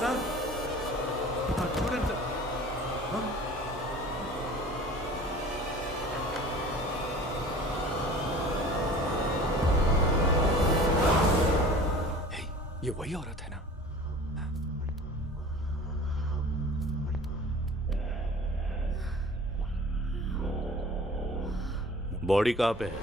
Sir చూడండి sir. ये वही औरत है ना? बॉडी कहाँ पे है?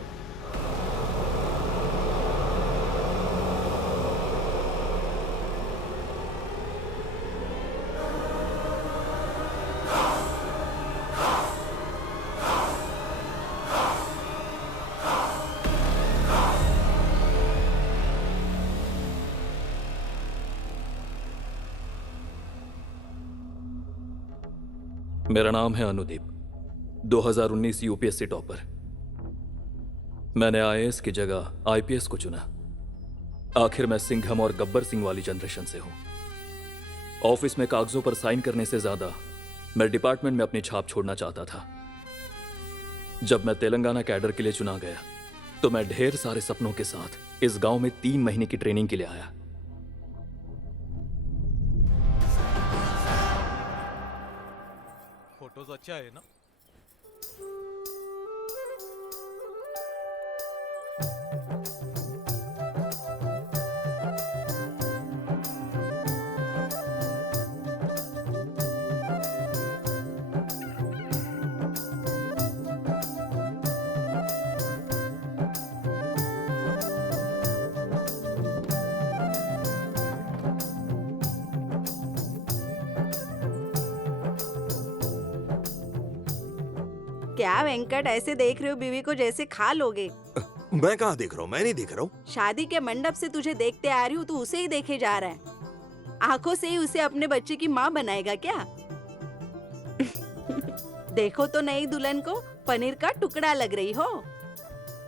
मेरा नाम है अनुदीप, 2019 यूपीएससी टॉपर। मैंने आईएएस की जगह आईपीएस को चुना। आखिर मैं सिंघम और गब्बर सिंह वाली जनरेशन से हूं। ऑफिस में कागजों पर साइन करने से ज्यादा मैं डिपार्टमेंट में अपनी छाप छोड़ना चाहता था। जब मैं तेलंगाना कैडर के लिए चुना गया तो मैं ढेर सारे सपनों के साथ इस गांव में 3 महीने की ट्रेनिंग के लिए आया। फोटोज अच्छा है ना? क्या वेंकट ऐसे देख रहे हो बीवी को जैसे खा लोगे? मैं कहाँ देख रहा हूँ? मैं नहीं देख रहा हूँ। शादी के मंडप से तुझे देखते आ रही हूँ, तू उसे ही देखे जा रहा है। आंखों से ही उसे अपने बच्चे की माँ बनाएगा क्या? देखो तो नई दुल्हन को पनीर का टुकड़ा लग रही हो।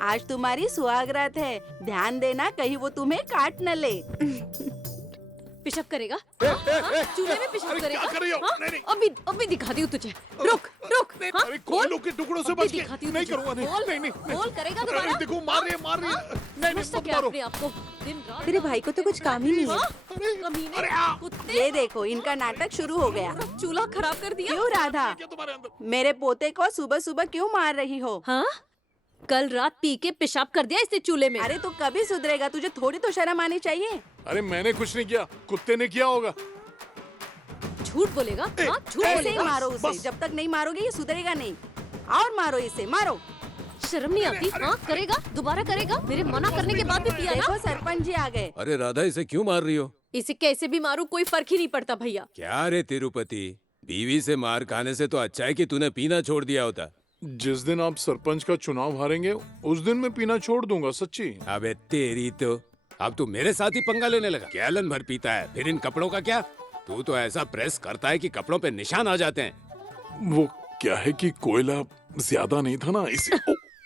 आज तुम्हारी सुहागरात है, ध्यान देना कहीं वो तुम्हें काट न ले। पिशअप करेगा? चूल्हे में पिशअप करेगा? क्या कर रही हो? हाँ? नहीं, नहीं। अभी दिखाती हूँ तुझे। रुक रुक। हाँ? अरे कोयलों के टुकड़ों से बच के नहीं करूँगा। बोल करेगा दोबारा? देखो मार रही है। नहीं समझता क्या अपने आप को? दिन रात तेरे भाई को तो कुछ काम ही नहीं है। कमीने, कुत्ते। ये देखो इनका नाटक शुरू हो गया। चूल्हा खराब कर दिया। क्यों राधा? मेरे पोते को सुबह सुबह क्यों मार रही हो? हाँ? कल रात पी के पेशाब कर दिया इसने चूल्हे में। अरे तू कभी सुधरेगा? तुझे थोड़ी तो शर्म आनी चाहिए। अरे मैंने कुछ नहीं किया, कुत्ते ने किया होगा। झूठ बोलेगा? हाँ, झूठ ऐसे ही बोलेगा। मारो उसे। जब तक नहीं मारोगे ये सुधरेगा नहीं। और मारो इसे, मारो। शर्म नहीं आती? हाँ, करेगा? दोबारा करेगा? मेरे मना करने के बाद भी पिया ना? देखो सरपंच जी आ गए। अरे राधा, इसे क्यों मार रही हो? इसे कैसे भी मारू कोई फर्क ही नहीं पड़ता भैया। क्या रे तिरुपति, बीवी से मार खाने से तो अच्छा है कि तूने पीना छोड़ दिया होता। जिस दिन आप सरपंच का चुनाव हारेंगे उस दिन मैं पीना छोड़ दूंगा, सच्ची। अबे तेरी तो, अब तू मेरे साथ ही पंगा लेने लगा। गैलन भर पीता है, फिर इन कपड़ों का क्या? तू तो ऐसा प्रेस करता है कि कपड़ों पे निशान आ जाते हैं। वो क्या है कि कोयला ज्यादा नहीं था ना, इसी।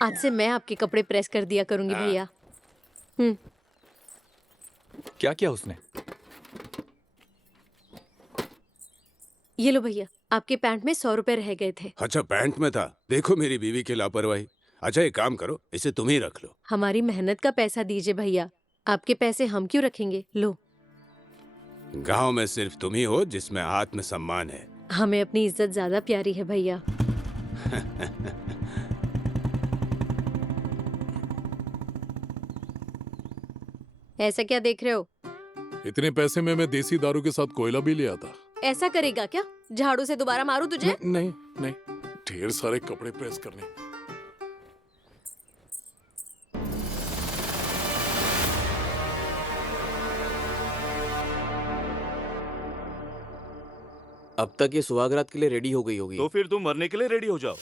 आज से मैं आपके कपड़े प्रेस कर दिया करूंगी भैया। क्या किया उसने? ये लो भैया, आपके पैंट में 100 रुपए रह गए थे। अच्छा, पैंट में था। देखो मेरी बीवी की लापरवाही। अच्छा एक काम करो, इसे तुम ही रख लो। हमारी मेहनत का पैसा दीजिए भैया, आपके पैसे हम क्यों रखेंगे? लो। गांव में सिर्फ तुम ही हो जिसमें आत्मसम्मान है। हमें अपनी इज्जत ज्यादा प्यारी है भैया। ऐसा क्या देख रहे हो? इतने पैसे में मैं देसी दारू के साथ कोयला भी ले आता। ऐसा करेगा क्या? झाड़ू से दोबारा मारू तुझे? नहीं नहीं, ढेर सारे कपड़े प्रेस करने। अब तक ये सुहागरात के लिए रेडी हो गई होगी। तो फिर तुम मरने के लिए रेडी हो जाओ।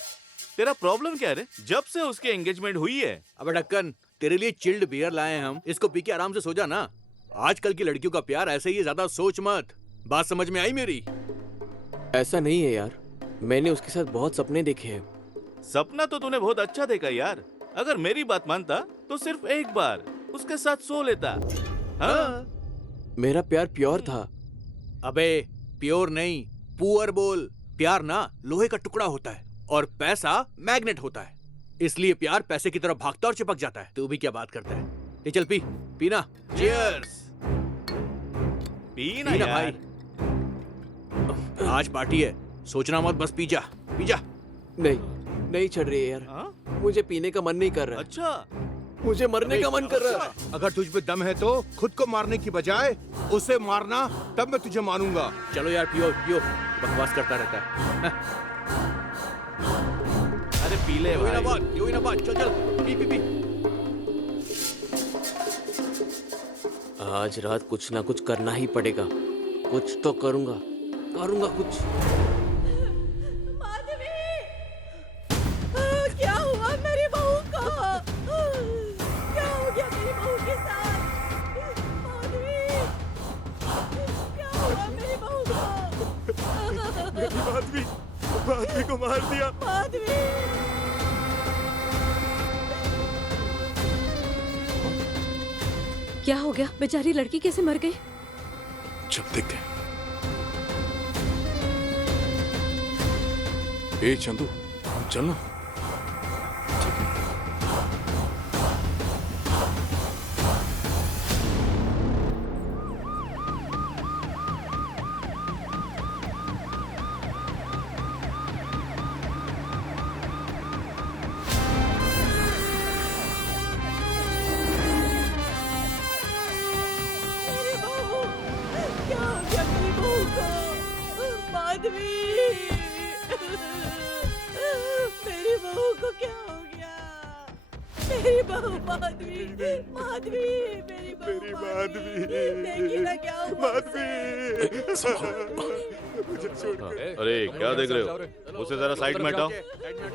तेरा प्रॉब्लम क्या है रे? जब से उसकी एंगेजमेंट हुई है। अबे ढक्कन, तेरे लिए चिल्ड बियर लाए हैं हम, इसको पी के आराम से सो जा ना। आजकल की लड़कियों का प्यार ऐसे ही, ज्यादा सोच मत। बात समझ में आई मेरी? ऐसा नहीं है यार, मैंने उसके साथ बहुत सपने देखे हैं। सपना तो तूने बहुत अच्छा देखा यार। अगर मेरी बात मानता तो सिर्फ एक बार उसके साथ सो लेता। हाँ? मेरा प्यार प्योर था। अबे प्योर नहीं, पुअर बोल। प्यार ना लोहे का टुकड़ा होता है और पैसा मैग्नेट होता है। इसलिए प्यार पैसे की तरफ भागता और चिपक जाता है। तू भी क्या बात करता है? ये चल पी, पीना। चीयर्स। पीना पीना यार। भाई, आज पार्टी है, सोचना मत, बस पी जा, पी जा। नहीं चढ़ रही है यार। हाँ? मुझे पीने का मन नहीं कर रहा है। अच्छा, मुझे मरने का मन कर रहा है। अगर तुझ पे दम है तो खुद को मारने की बजाय उसे मारना, तब मैं तुझे मानूंगा। चलो यार, पियो पियो, बकवास करता रहता है। अरे पी ले कोई ना भाई। बात, कोई ना बात, चल चल, पी पी पी। आज रात कुछ ना कुछ करना ही पड़ेगा। कुछ तो करूंगा कुछ। माधवी, क्या हुआ मेरी बहू को? क्या हो गया मेरी बहू के साथ? माधवी, क्या हुआ मेरी बहू को? माधवी को मार दिया। माधवी, क्या हो गया? बेचारी लड़की कैसे मर गई? चल देखते हैं। ए चंदू, चल ना। मेरी बहू, क्या हो गया मेरी बहू को? माधवी, मेरी बहू को क्या हो गया? मेरी बहू माधवी, माधवी, मेरी बहू माधवी, देखी ना क्या हुआ उसे? अरे क्या देख रहे हो? उसे जरा साइड में हटाओ,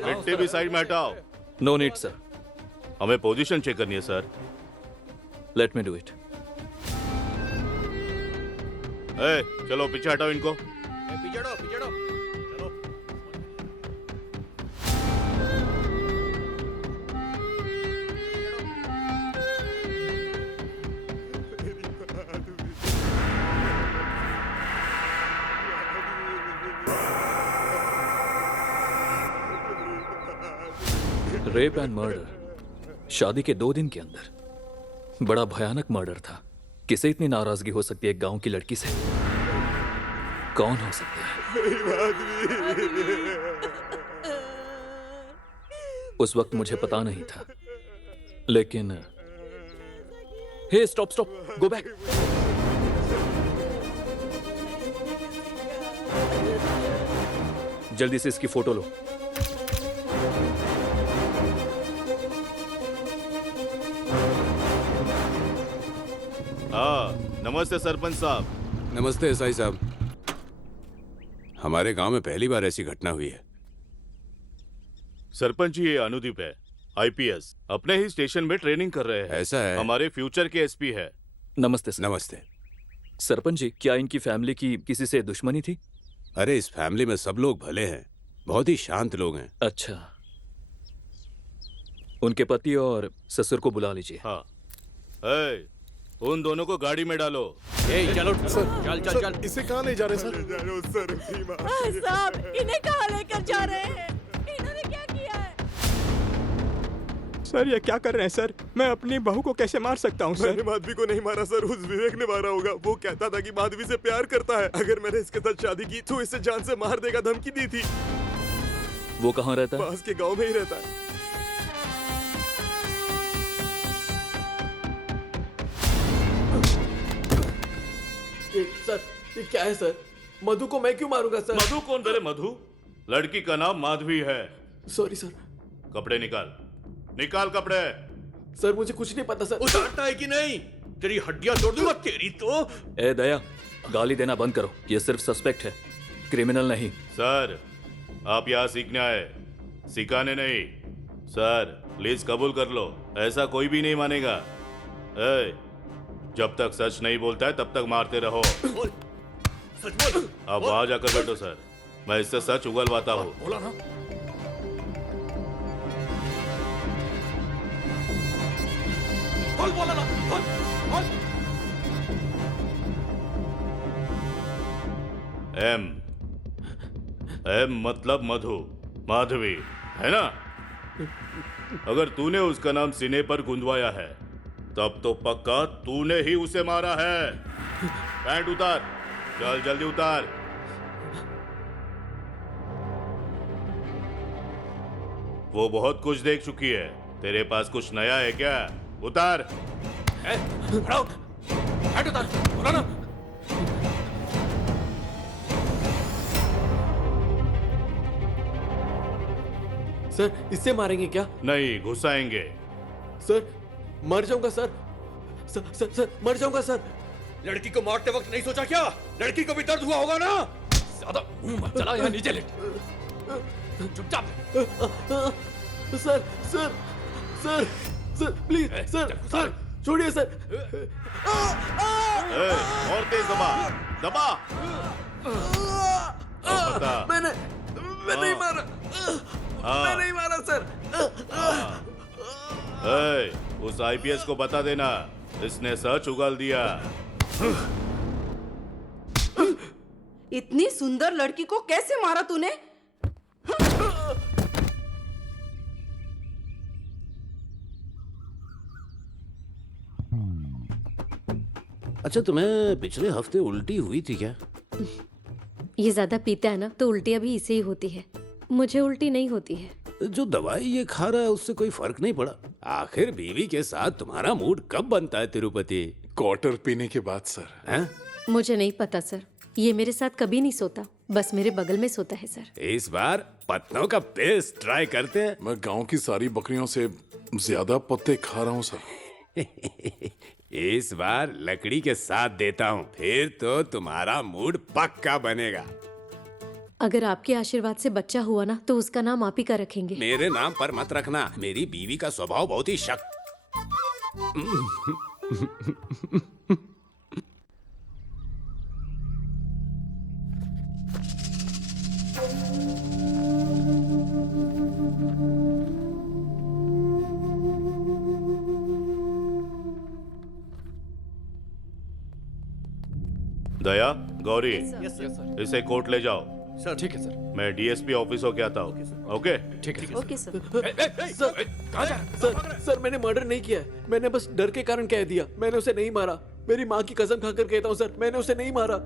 मिट्टी भी साइड में हटाओ। नो नीड सर, हमें पोजीशन चेक करनी है sir. Let me do it. ए, चलो पीछे हटाओ इनको। पिछड़ो पिछड़ो, चलो। रेप एंड मर्डर शादी के 2 दिन के अंदर। बड़ा भयानक मर्डर था। किसे इतनी नाराजगी हो सकती है एक गांव की लड़की से? कौन हो सकता है? उस वक्त मुझे पता नहीं था, लेकिन हे स्टॉप स्टॉप, गो बैक। जल्दी से इसकी फोटो लो। हाँ, नमस्ते सरपंच साहब। नमस्ते एसआई साहब। हमारे गांव में पहली बार ऐसी घटना हुई है। सरपंच जी, ये अनुदीप है, आईपीएस। अपने ही स्टेशन में ट्रेनिंग कर रहे हैं। ऐसा है? हमारे फ्यूचर के एसपी है। नमस्ते सर। नमस्ते। सरपंच जी, क्या इनकी फैमिली की किसी से दुश्मनी थी? अरे इस फैमिली में सब लोग भले हैं, बहुत ही शांत लोग हैं। अच्छा, उनके पति और ससुर को बुला लीजिए। हाँ। ए, उन दोनों को गाड़ी में डालो। ए चलो चल चल चल। इसे कहाँ ले जा रहे सर? साहब, इन्हें कहाँ लेकर जा रहे हैं? इन्होंने क्या किया है? सर ये क्या कर रहे हैं सर? मैं अपनी बहू को कैसे मार सकता हूँ सर? मैंने माधवी को नहीं मारा सर, उस विवेक ने मारा होगा। वो कहता था कि माधवी से प्यार करता है, अगर मैंने इसके साथ शादी की तो इसे जान से मार देगा, धमकी दी थी। वो कहाँ रहता है? पास के गांव में ही रहता है। सर ये क्या है सर? मधु को मैं क्यों मारूंगा सर? मधु कौन? तेरे मधु? लड़की का नाम माधवी है। Sorry sir. कपड़े निकाल, निकाल कपड़े। सर मुझे कुछ नहीं पता सर। उतारता है कि नहीं? तेरी हड्डियां तोड़ दूंगा तेरी तो। ए दया, गाली देना बंद करो। ये सिर्फ सस्पेक्ट है, क्रिमिनल नहीं। सर, आप यहाँ सीखने आए, सिखाने नहीं। सर प्लीज कबूल कर लो, ऐसा कोई भी नहीं मानेगा। ए, जब तक सच नहीं बोलता है तब तक मारते रहो। बोल, सच बोल। अब वहां जाकर बैठो सर, मैं इससे सच उगलवाता हूँ। बोला ना। बोल बोला ना, बोल बोल। एम, एम मतलब मधु, माधवी है ना? अगर तूने उसका नाम सीने पर गुंदवाया है तब तो पक्का तूने ही उसे मारा है। पैंट उतार, चल जल्दी उतार। वो बहुत कुछ देख चुकी है, तेरे पास कुछ नया है क्या? उतार। सर इससे मारेंगे क्या? नहीं, घुसाएंगे। सर मर जाऊंगा सर। सर मर जाऊंगा सर। लड़की को मारते वक्त नहीं सोचा क्या? लड़की को भी दर्द हुआ होगा ना? ज्यादा मुंह मत चला, यहाँ नीचे लेट। चुपचाप। Sir sir sir sir please sir sir छोड़िए सर। और तेज दबा, दबा। बता। मैं नहीं मारा। मैं नहीं मारा सर। उस आईपीएस को बता देना, इसने सच उगल दिया। इतनी सुंदर लड़की को कैसे मारा तूने? अच्छा, तुम्हें पिछले हफ्ते उल्टी हुई थी क्या? ये ज्यादा पीता है ना तो उल्टियाँ भी इसे ही होती है। मुझे उल्टी नहीं होती है। जो दवाई ये खा रहा है उससे कोई फर्क नहीं पड़ा? आखिर बीवी के साथ तुम्हारा मूड कब बनता है तिरुपति? क्वार्टर पीने के बाद सर। हैं? मुझे नहीं पता सर, ये मेरे साथ कभी नहीं सोता, बस मेरे बगल में सोता है सर। इस बार पत्तों का पेस्ट ट्राई करते हैं। मैं गांव की सारी बकरियों से ज्यादा पत्ते खा रहा हूँ सर। इस बार लकड़ी के साथ देता हूँ, फिर तो तुम्हारा मूड पक्का बनेगा। अगर आपके आशीर्वाद से बच्चा हुआ ना तो उसका नाम आप ही का रखेंगे। मेरे नाम पर मत रखना, मेरी बीवी का स्वभाव बहुत ही दया, गौरी, इसे कोर्ट ले जाओ। सर ठीक है सर। मैं डीएसपी ऑफिस होके आता हूँ। ओके? ठीक है। Okay sir. सर मैंने मर्डर नहीं किया है, मैंने बस डर के कारण कह दिया। मैंने उसे नहीं मारा। मेरी माँ की कसम खाकर कहता हूँ सर, मैंने उसे नहीं मारा।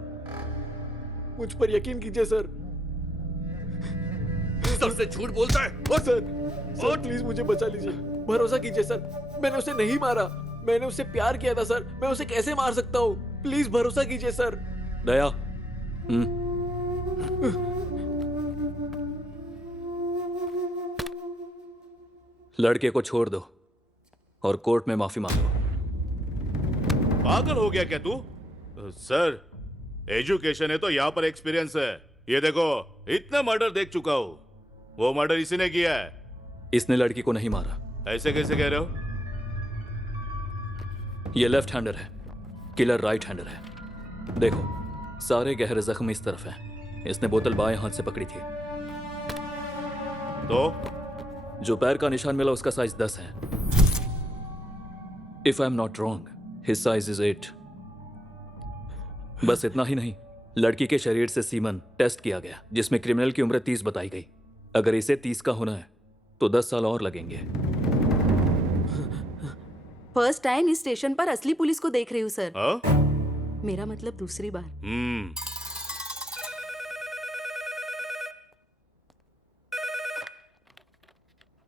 मुझ पर यकीन कीजिए सर। सर से झूठ बोलता है। और सर प्लीज मुझे बचा लीजिए, भरोसा कीजिए सर, मैंने उसे नहीं मारा। मैंने उससे प्यार किया था सर, मैं उसे कैसे मार सकता हूँ? प्लीज भरोसा कीजिए सर। दया। लड़के को छोड़ दो और कोर्ट में माफी मांगो। पागल हो गया क्या तू? सर, एजुकेशन है तो यहाँ पर एक्सपीरियंस है। ये देखो, इतने मर्डर देख चुका हूँ। वो मर्डर इसी ने किया है। इसने लड़की को नहीं मारा। ऐसे कैसे कह रहे हो? ये लेफ्ट हैंडर है, किलर राइट हैंडर है। देखो, सारे गहरे जख्म इस तरफ हैं। इसने बोतल बाएं हाथ से पकड़ी थी। तो जो पैर का निशान मिला उसका साइज 10 है। If I am not wrong, his size is 8। बस इतना ही नहीं, लड़की के शरीर से सीमन टेस्ट किया गया जिसमें क्रिमिनल की उम्र 30 बताई गई। अगर इसे 30 का होना है तो 10 साल और लगेंगे। फर्स्ट टाइम इस स्टेशन पर असली पुलिस को देख रही हूँ सर। मेरा मतलब दूसरी बार।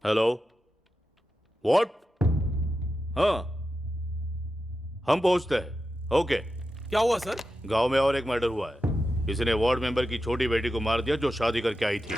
Hello, what? हाँ, हम पहुंचते हैं। ओके। क्या हुआ सर? गांव में और एक मर्डर हुआ है। किसी ने वार्ड मेंबर की छोटी बेटी को मार दिया जो शादी करके आई थी।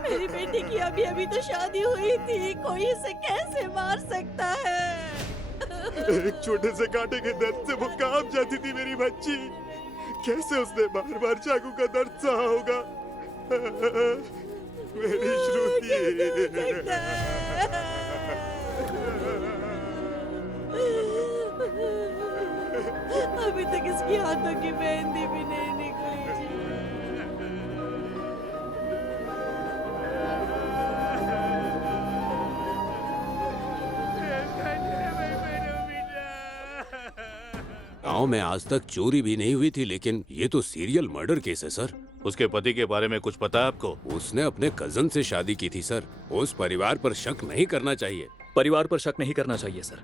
मेरी बेटी की अभी अभी तो शादी हुई थी, कोई इसे कैसे मार सकता है? एक छोटे से कांटे के दर्द से वो कांप जाती थी मेरी बच्ची। कैसे उसने बार बार चाकू का दर्द सहा होगा? मेरी श्रुति। अभी तक इसकी हाथों की मेहंदी भी नहीं निकली। गांव में आज तक चोरी भी नहीं हुई थी, लेकिन ये तो सीरियल मर्डर केस है सर। उसके पति के बारे में कुछ पता है आपको? उसने अपने कजन से शादी की थी सर। उस परिवार पर शक नहीं करना चाहिए। परिवार पर शक नहीं करना चाहिए सर,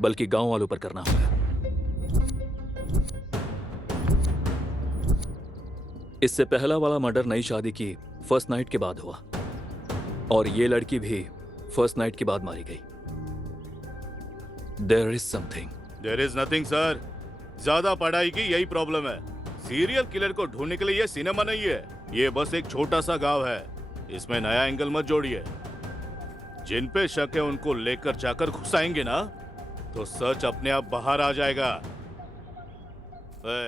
बल्कि गांव वालों पर करना होगा। इससे पहला वाला मर्डर नई शादी की फर्स्ट नाइट के बाद हुआ, और ये लड़की भी फर्स्ट नाइट के बाद मारी गई। There is something. There is nothing sir. ज्यादा पढ़ाई की यही प्रॉब्लम है। सीरियल किलर को ढूंढने के लिए ये सिनेमा नहीं है, ये बस एक छोटा सा गांव है। इसमें नया एंगल मत जोड़िए। जिन पे शक है उनको लेकर जाकर घुसाएंगे ना, तो सच अपने आप बाहर आ जाएगा।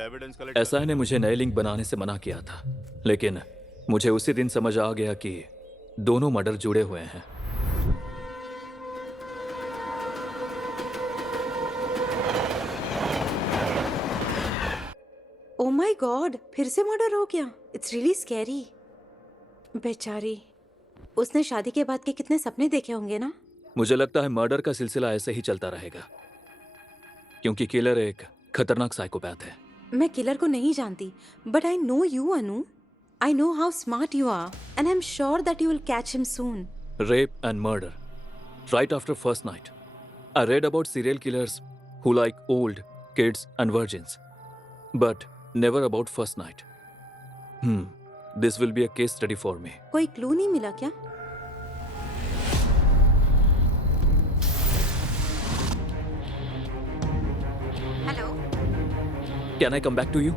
Evidence collect. एसआई ने मुझे नए लिंक बनाने से मना किया था, लेकिन मुझे उसी दिन समझ आ गया कि दोनों मर्डर जुड़े हुए हैं। ओ माय गॉड, फिर से मर्डर हो गया। It's really scary. बेचारी, उसने शादी के बाद के कितने सपने देखे होंगे ना। मुझे लगता है मर्डर का सिलसिला ऐसे ही चलता रहेगा, क्योंकि किलर एक खतरनाक साइकोपैथ है। मैं किलर को नहीं जानती, but I know you Anu. I know how smart you are and I am sure that you will catch him soon. Rape and murder right after first night. I read about serial killers who like old kids and virgins, but never about first night. This will be a case study for me. कोई clue नहीं मिला क्या? Hello, Can I come back to you?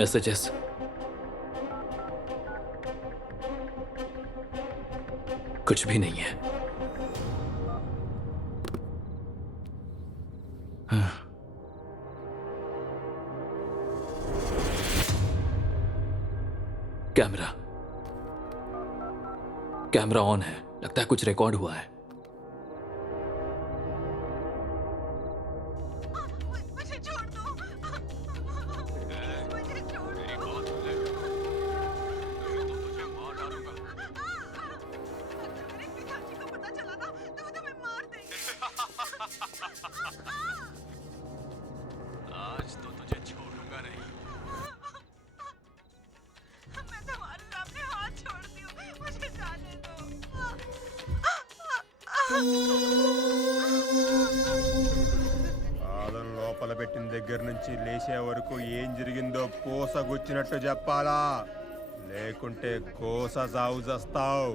Messages. कुछ भी नहीं है। Camera on है, लगता है कुछ रिकॉर्ड हुआ है। मुझे छोड़ दो, मुझे छोड़ दो। मेरे पिताजी को पता चला ना तो वो तुम्हें मार देंगे। आज तो तुझे छोड़ूंगा नहीं। मैं तुम्हारे सामने हाथ छोड़ती हूँ, मुझे जाने दो। పాదం లోపల పెట్టిన దగ్గర నుంచి లేచే వరకు ఏం జరిగిందో పూసగుచ్చినట్టు చెప్పాలా, లేకుంటే కోస సాగు చేస్తావు.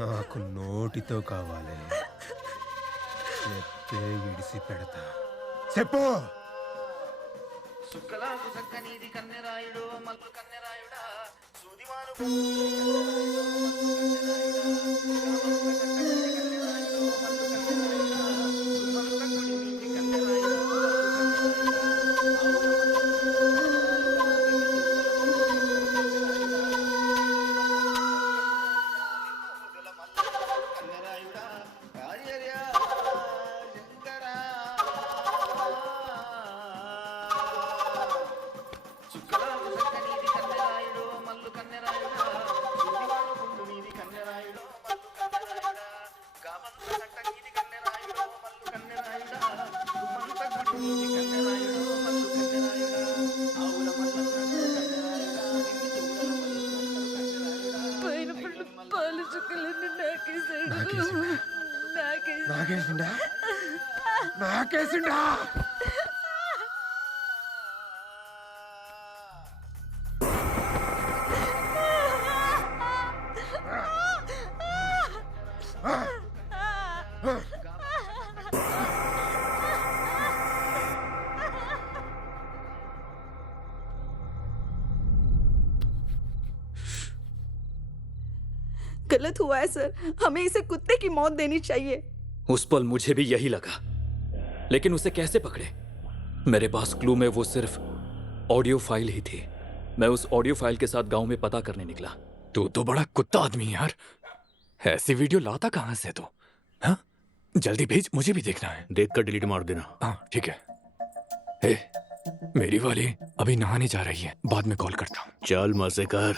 నాకు నోటితో కావాలి, చెప్తే ఇడిసి పెడతా చెప్పు పైన పడ్డ పాలు చుక్కలన్నీ నాకేసాడు. నాకేసిండా నాకేసిండా गलत हुआ है सर, हमें इसे कुत्ते की मौत देनी चाहिए। उस पल मुझे भी यही लगा, लेकिन उसे कैसे पकड़े? मेरे पास क्लू में वो सिर्फ ऑडियो फाइल ही थी। मैं उस ऑडियो फाइल के साथ गांव में पता करने निकला। तू तो बड़ा कुत्ता आदमी है यार, ऐसी वीडियो लाता कहाँ से तू? हाँ, जल्दी भेज, मुझे भी देखना है। देख कर डिलीट मार देना। हाँ ठीक है। ए, मेरी वाली अभी नहाने जा रही है, बाद में कॉल करता हूँ। चल मजे कर।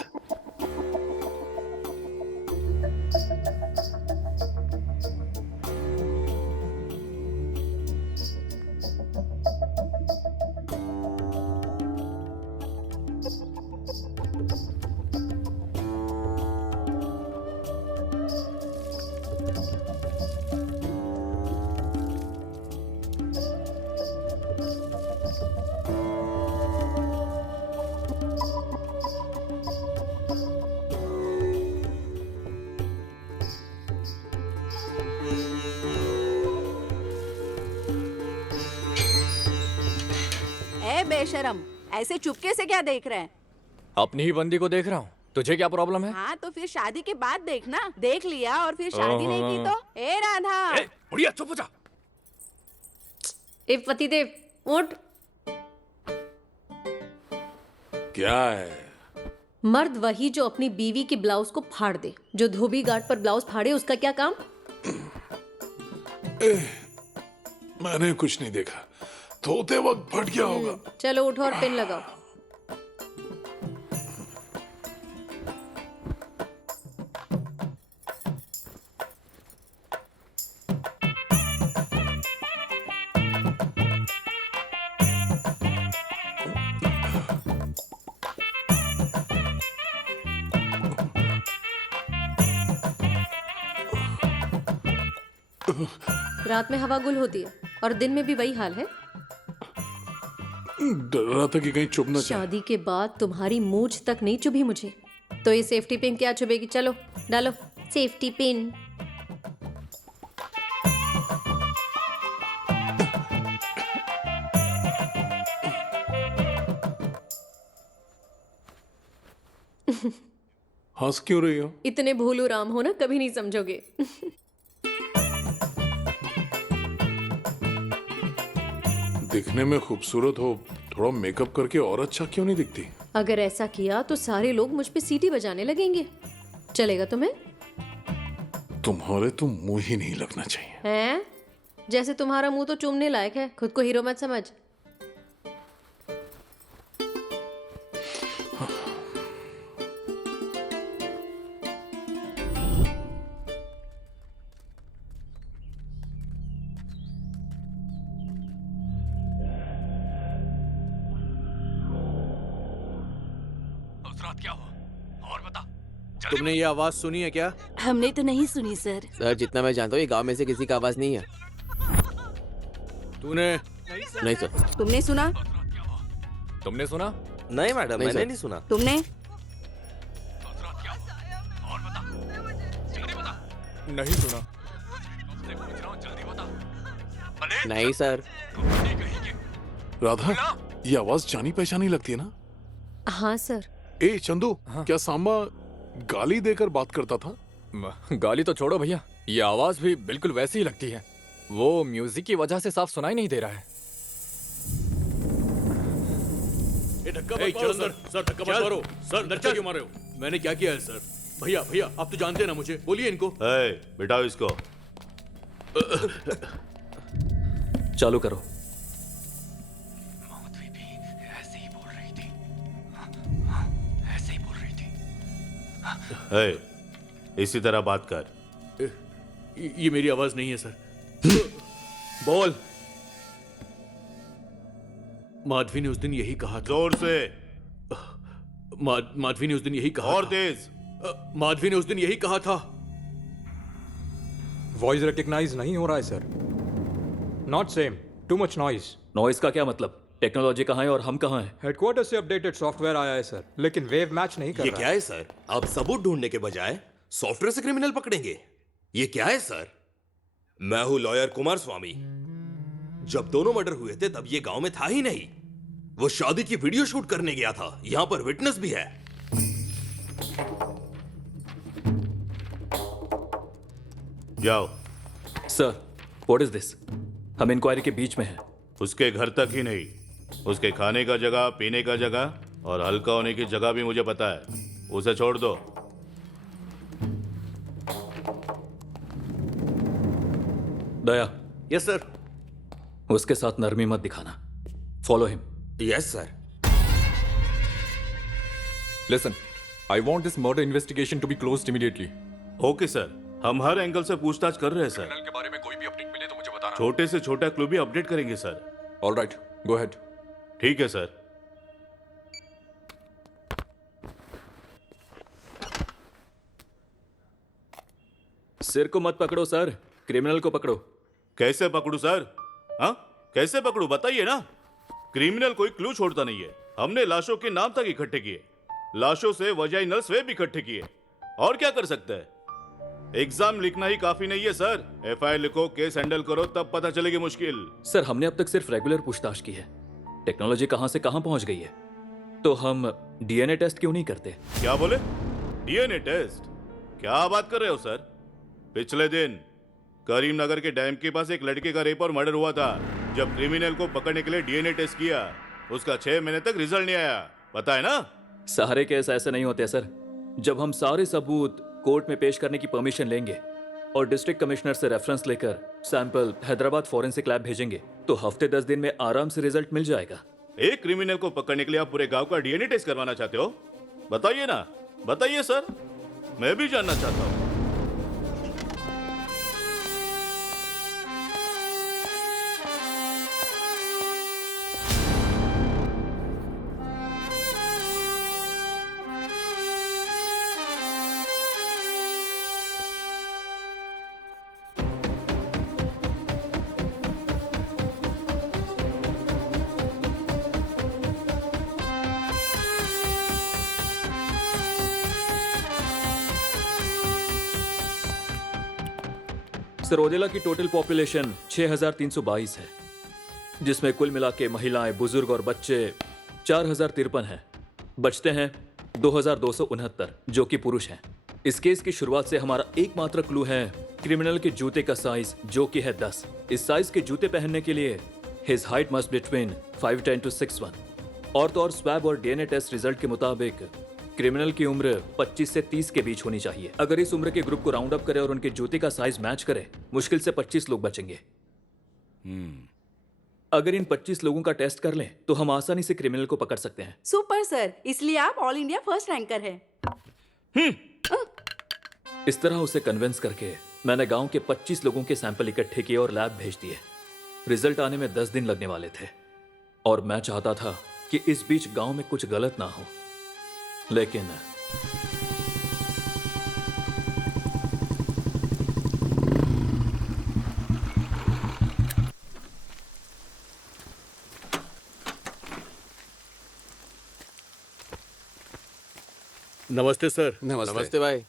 बेशरम, ऐसे चुपके से क्या देख रहे हैं? अपनी ही बंदी को देख रहा हूँ, तुझे क्या प्रॉब्लम है? हाँ तो फिर शादी के बाद देखना। देख लिया और फिर शादी नहीं की तो? ए राधा, बुढ़िया चुप हो जा। ए पतिदेव उठ। क्या है? मर्द वही जो अपनी बीवी की ब्लाउज को फाड़ दे। जो धोबी घाट पर ब्लाउज फाड़े उसका क्या काम? मैंने कुछ नहीं देखा, धोते वक्त फट गया होगा। चलो उठो और पिन लगाओ। रात में हवा गुल होती है और दिन में भी वही हाल है। डर रहा था कि कहीं चुभ ना जाए। शादी के बाद तुम्हारी मूंछ तक नहीं चुभी मुझे, तो ये सेफ्टी पिन क्या चुभेगी? चलो डालो सेफ्टी पिन। हंस क्यों रही हो? इतने भोलू राम हो ना, कभी नहीं समझोगे। दिखने में खूबसूरत हो, थोड़ा मेकअप करके और अच्छा क्यों नहीं दिखती? अगर ऐसा किया तो सारे लोग मुझ पे सीटी बजाने लगेंगे। चलेगा तुम्हें? तुम्हारे तो मुंह ही नहीं लगना चाहिए। हैं? जैसे तुम्हारा मुंह तो चूमने लायक है, खुद को हीरो मत समझ। क्या हुआ और बता। तुमने ये आवाज सुनी है क्या? हमने तो नहीं सुनी सर। सर जितना मैं जानता हूँ ये गांव में से किसी का आवाज नहीं है। तूने? नहीं सर। तुमने सुना? तुमने सुना? नहीं मैडम, मैंने नहीं सुना। तुमने? नहीं सुना। नहीं सर। राधा, ये आवाज जानी पहचानी लगती है ना? हाँ सर। ए चंदू, क्या सांबा गाली देकर बात करता था? गाली तो छोड़ो भैया, ये आवाज भी बिल्कुल वैसी ही लगती है। वो म्यूजिक की वजह से साफ सुनाई नहीं दे रहा है। सर धक्का मत मारो। सर अंदर क्यों मार रहे हो? मैंने क्या किया है सर? भैया भैया आप तो जानते हैं ना मुझे, बोलिए इनको। बिठाओ इसको। चालू करो। ऐसे ही बोल रही थी, ऐसे ही बोल रही थी। इसी तरह बात कर। ये मेरी आवाज नहीं है सर। बोल। माधवी ने उस दिन यही कहा था। जोर से। माधवी ने उस दिन यही कहा और था। तेज। माधवी ने उस दिन यही कहा था। वॉइस रिकग्नाइज नहीं हो रहा है sir. Not same, too much noise. Noise का क्या मतलब? टेक्नोलॉजी कहाँ है और हम कहाँ हैं? हेडक्वार्टर से अपडेटेड सॉफ्टवेयर आया है सर, लेकिन वेव मैच नहीं कर ये रहा क्या है सर? आप सबूत ढूंढने के बजाय सॉफ्टवेयर से क्रिमिनल पकड़ेंगे? ये क्या है सर? मैं हूं लॉयर कुमार स्वामी। जब दोनों मर्डर हुए थे तब ये गांव में था ही नहीं। वो शादी की वीडियो शूट करने गया था। यहां पर विटनेस भी है। जाओ। Sir, what is this? हम इंक्वायरी के बीच में हैं। उसके घर तक ही नहीं, उसके खाने का जगह, पीने का जगह और हल्का होने की जगह भी मुझे पता है। उसे छोड़ दो। दया। Yes sir. उसके साथ नरमी मत दिखाना। Follow him. Yes sir. Listen, I want this murder investigation to be closed immediately. Okay sir, हम हर एंगल से पूछताछ कर रहे हैं सर। के बारे में कोई भी अपडेट मिले तो मुझे बताना। छोटे से छोटा क्लू भी अपडेट करेंगे सर। Alright, go ahead. ठीक है सर। सिर को मत पकड़ो सर, क्रिमिनल को पकड़ो। कैसे पकड़ू सर? हाँ, कैसे पकड़ू बताइए ना। क्रिमिनल कोई क्लू छोड़ता नहीं है। हमने लाशों के नाम तक इकट्ठे किए, लाशों से वजाइनल स्वेब इकट्ठे किए। और क्या कर सकते हैं? एग्जाम लिखना ही काफी नहीं है सर। एफआईआर लिखो, केस हैंडल करो, तब पता चलेगी मुश्किल। सर, हमने अब तक सिर्फ रेगुलर पूछताछ की है। टेक्नोलॉजी कहां से कहां पहुंच गई है, तो हम डीएनए टेस्ट क्यों नहीं करते? क्या बोले? DNA test? क्या बात कर रहे हो सर? पिछले दिन करीमनगर के डैम के पास एक लड़के का रेप और मर्डर हुआ था। जब क्रिमिनल को पकड़ने के लिए डीएनए टेस्ट किया, उसका 6 महीने तक रिजल्ट नहीं आया। पता है ना? सारे केस ऐसे नहीं होते सर। जब हम सारे सबूत कोर्ट में पेश करने की परमिशन लेंगे और डिस्ट्रिक्ट कमिश्नर से रेफरेंस लेकर सैंपल हैदराबाद फॉरेंसिक लैब भेजेंगे, तो हफ्ते 10 दिन में आराम से रिजल्ट मिल जाएगा। एक क्रिमिनल को पकड़ने के लिए आप पूरे गांव का डीएनए टेस्ट करवाना चाहते हो? बताइए ना, बताइए सर, मैं भी जानना चाहता हूं। सरोदेला की टोटल पॉपुलेशन 6322 है, जिसमें कुल मिला के महिलाएं, बुजुर्ग और बच्चे 4053 हैं। बचते हैं 2269 जो कि पुरुष हैं। इस केस की शुरुआत से हमारा एकमात्र क्लू है क्रिमिनल के जूते का साइज, जो कि है 10। इस साइज के जूते पहनने के लिए his height must between 5'10" to 6'1". और तो और स्वैब और डीएनए टेस्ट रिजल्ट के मुताबिक क्रिमिनल की उम्र 25 से 30 के बीच होनी चाहिए। अगर इस उम्र के ग्रुप को राउंड अप करें और उनके जूते का साइज मैच करे, मुश्किल से 25 लोग बचेंगे। अगर इन 25 लोगों का टेस्ट कर लें तो हम आसानी से क्रिमिनल को पकड़ सकते हैं। सुपर सर, इसलिए आप ऑल इंडिया फर्स्ट रैंकर हैं। इस तरह उसे कन्विंस करके मैंने गांव के 25 लोगों के सैंपल इकट्ठे किए और लैब भेज दिए। रिजल्ट आने में 10 दिन लगने वाले थे और मैं चाहता था कि इस बीच गांव में कुछ गलत ना हो, लेकिन नमस्ते सर। नमस्ते भाई।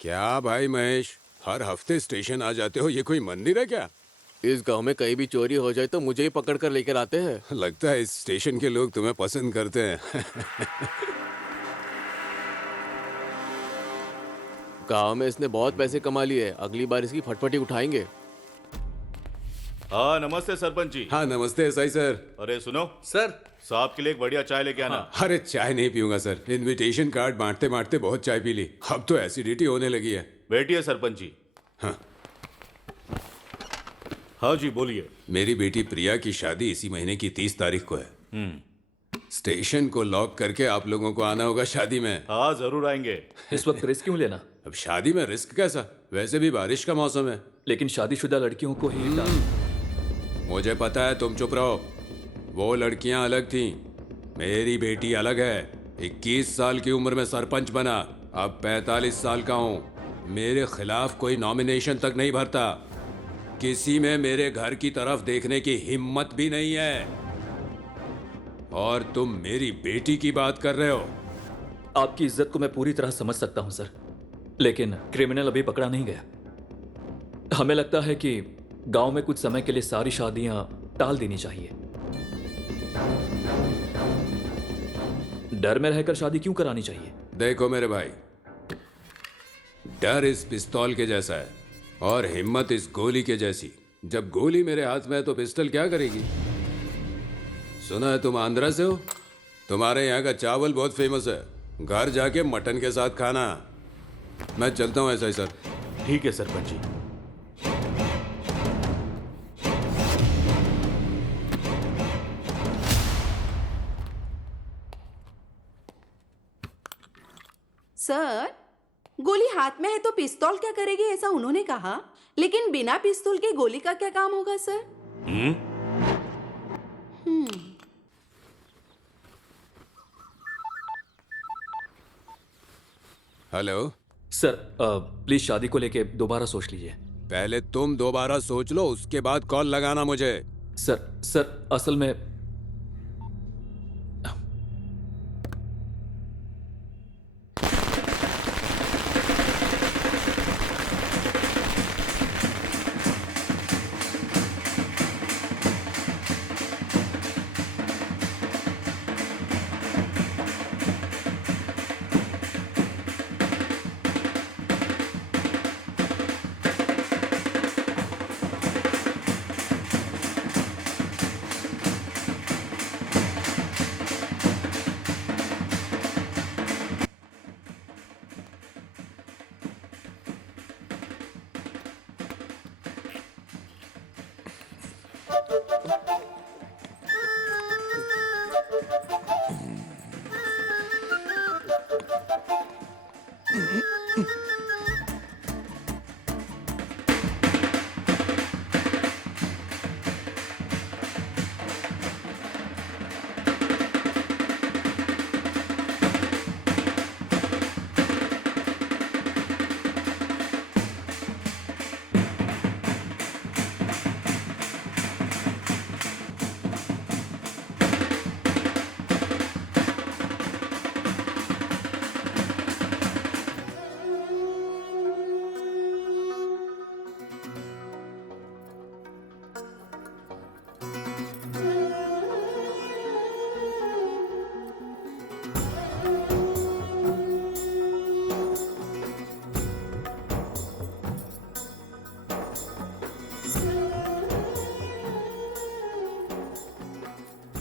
क्या भाई महेश, हर हफ्ते स्टेशन आ जाते हो? ये कोई मंदिर है क्या? इस गांव में कहीं भी चोरी हो जाए तो मुझे ही पकड़ कर लेकर आते हैं। लगता है इस स्टेशन के लोग तुम्हें पसंद करते हैं। गांव में इसने बहुत पैसे कमा लिए, अगली बार इसकी फटफटी उठाएंगे। हाँ नमस्ते सरपंच जी। हाँ नमस्ते एसआई सर। अरे सुनो सर, साहब के लिए एक बढ़िया चाय लेके आना। अरे चाय नहीं पीऊंगा सर, इनविटेशन कार्ड बांटते बांटते बहुत चाय पी ली, अब तो एसिडिटी होने लगी है। बैठिए सरपंच जी। हाँ हाँ जी बोलिए। मेरी बेटी प्रिया की शादी इसी महीने की 30 तारीख को है। स्टेशन को लॉक करके आप लोगों को आना होगा शादी में। हाँ जरूर आएंगे। इस वक्त रिस्क क्यों लेना? अब शादी में रिस्क कैसा, वैसे भी बारिश का मौसम है। लेकिन शादीशुदा लड़कियों को ही मुझे पता है, तुम चुप रहो। वो लड़कियां अलग थीं, मेरी बेटी अलग है। 21 साल की उम्र में सरपंच बना, अब 45 साल का हूँ। मेरे खिलाफ कोई नॉमिनेशन तक नहीं भरता, किसी में मेरे घर की तरफ देखने की हिम्मत भी नहीं है। और तुम मेरी बेटी की बात कर रहे हो। आपकी इज्जत को मैं पूरी तरह समझ सकता हूं सर, लेकिन क्रिमिनल अभी पकड़ा नहीं गया। हमें लगता है कि गांव में कुछ समय के लिए सारी शादियां टाल देनी चाहिए। डर में रहकर शादी क्यों करानी चाहिए? देखो मेरे भाई, डर इस पिस्तौल के जैसा है और हिम्मत इस गोली के जैसी। जब गोली मेरे हाथ में है तो पिस्टल क्या करेगी? सुना है तुम आंध्रा से हो, तुम्हारे यहाँ का चावल बहुत फेमस है, घर जाके मटन के साथ खाना। मैं चलता हूँ ऐसा ही सर। ठीक है सरपंच जी। सर, गोली हाथ में है तो पिस्तौल क्या करेगी ऐसा उन्होंने कहा, लेकिन बिना पिस्तौल के गोली का क्या काम होगा सर? हेलो सर, प्लीज शादी को लेके दोबारा सोच लीजिए। पहले तुम दोबारा सोच लो, उसके बाद कॉल लगाना मुझे। सर असल में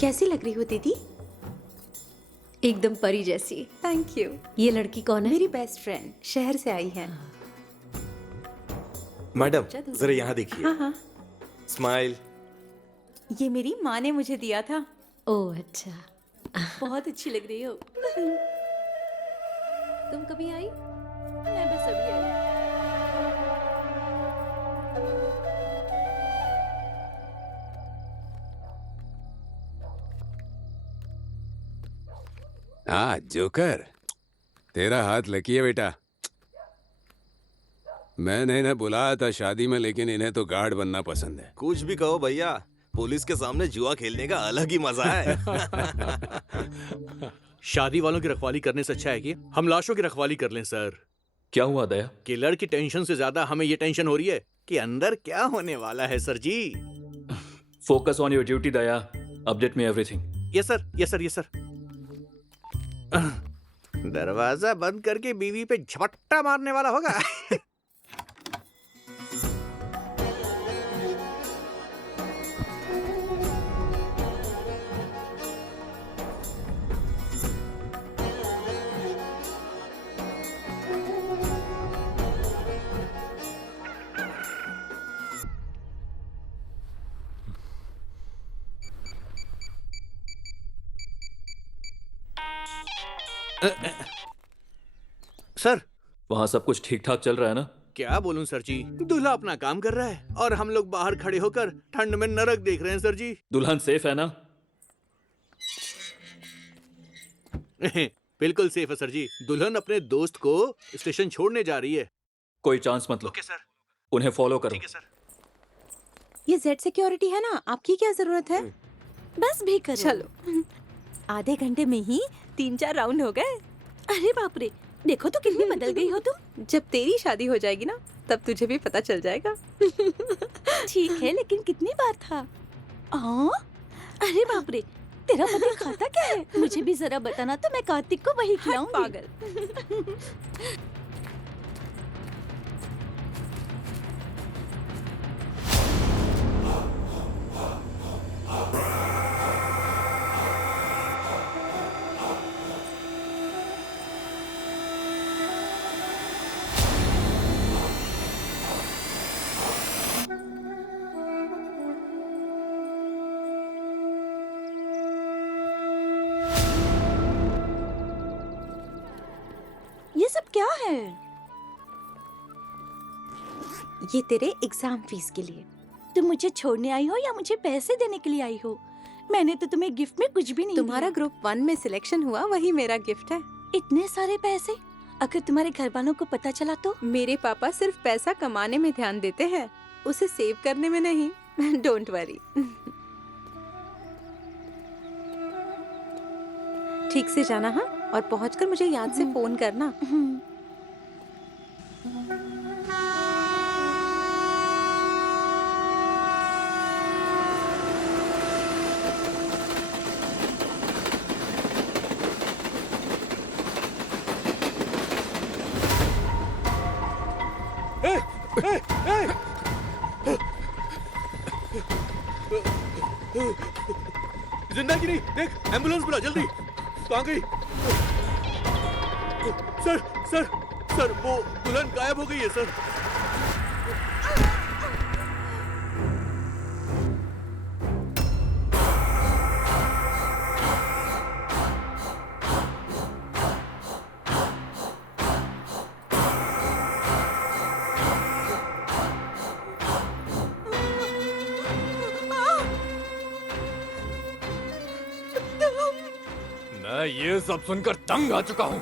कैसी लग रही हो दीदी? एकदम परी जैसी। Thank you. ये लड़की कौन है? मेरी बेस्ट फ्रेंड, शहर से आई है। मैडम जरा यहाँ देखिए। हाँ हाँ, स्माइल। ये मेरी माँ ने मुझे दिया था। ओह अच्छा। बहुत अच्छी लग रही हो। तुम कभी आई? मैं बस अभी आई। हाँ जोकर, तेरा हाथ लकी है बेटा। मैंने इन्हें बुलाया था शादी में, लेकिन इन्हें तो गार्ड बनना पसंद है। कुछ भी कहो भैया, पुलिस के सामने जुआ खेलने का अलग ही मजा है। शादी वालों की रखवाली करने से अच्छा है कि हम लाशों की रखवाली कर लें सर। क्या हुआ दया? किलर की टेंशन से ज्यादा हमें ये टेंशन हो रही है कि अंदर क्या होने वाला है sir ji. Focus on your duty Daya, update me everything. Yes sir, yes sir, yes sir. दरवाजा बंद करके बीवी पे झपट्टा मारने वाला होगा। सर, वहां सब कुछ ठीक ठाक चल रहा है ना? क्या बोलूं सर जी, दूल्हा अपना काम कर रहा है और हम लोग बाहर खड़े होकर ठंड में नरक देख रहे हैं सर जी। दुल्हन सेफ है ना? बिल्कुल सेफ है सर जी। दुल्हन अपने दोस्त को स्टेशन छोड़ने जा रही है। कोई चांस मत लो। Okay sir. उन्हें फॉलो करो। ठीक है सर। ये जेड सिक्योरिटी है ना, आपकी क्या जरूरत है? बस भी करो। चलो, आधे घंटे में ही 3-4 राउंड हो गए। अरे बाप रे, देखो तो कितनी बदल गई हो तुम। जब तेरी शादी हो जाएगी ना, तब तुझे भी पता चल जाएगा। ठीक है, लेकिन कितनी बार था? अरे बाप रे, तेरा पति खाता क्या है? मुझे भी जरा बताना तो मैं कार्तिक को वही खिलाऊंगी। पागल। ये सब क्या है? ये तेरे एग्जाम फीस के लिए। तुम मुझे छोड़ने आई हो या मुझे पैसे देने के लिए आई हो? मैंने तो तुम्हें गिफ्ट में कुछ भी नहीं दिया। तुम्हारा ग्रुप 1 में सिलेक्शन हुआ, वही मेरा गिफ्ट है। इतने सारे पैसे, अगर तुम्हारे घर वालों को पता चला तो? मेरे पापा सिर्फ पैसा कमाने में ध्यान देते हैं, उसे सेव करने में नहीं। Don't worry. ठीक से जाना हाँ, और पहुंचकर मुझे याद से फोन करना। जिंदा की नहीं, देख एम्बुलेंस बुला जल्दी। कहाँ गई? सर सर सर, वो दुल्हन गायब हो गई है सर। मैं ये सब सुनकर तंग आ चुका हूँ।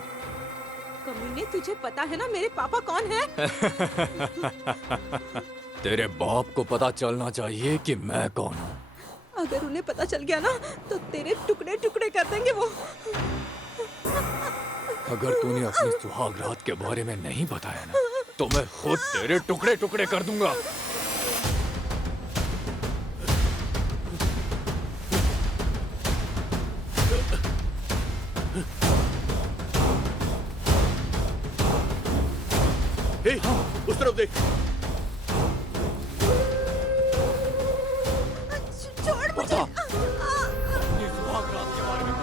कमीने, तुझे पता है ना मेरे पापा कौन है? तेरे बाप को पता चलना चाहिए कि मैं कौन हूँ। अगर उन्हें पता चल गया ना, तो तेरे टुकड़े टुकड़े कर देंगे वो। अगर तूने अपनी सुहाग रात के बारे में नहीं बताया ना, तो मैं खुद तेरे टुकड़े टुकड़े कर दूंगा। हे, उस तरफ देख। छोड़ मुझे। अपनी सुहाग रात के बारे में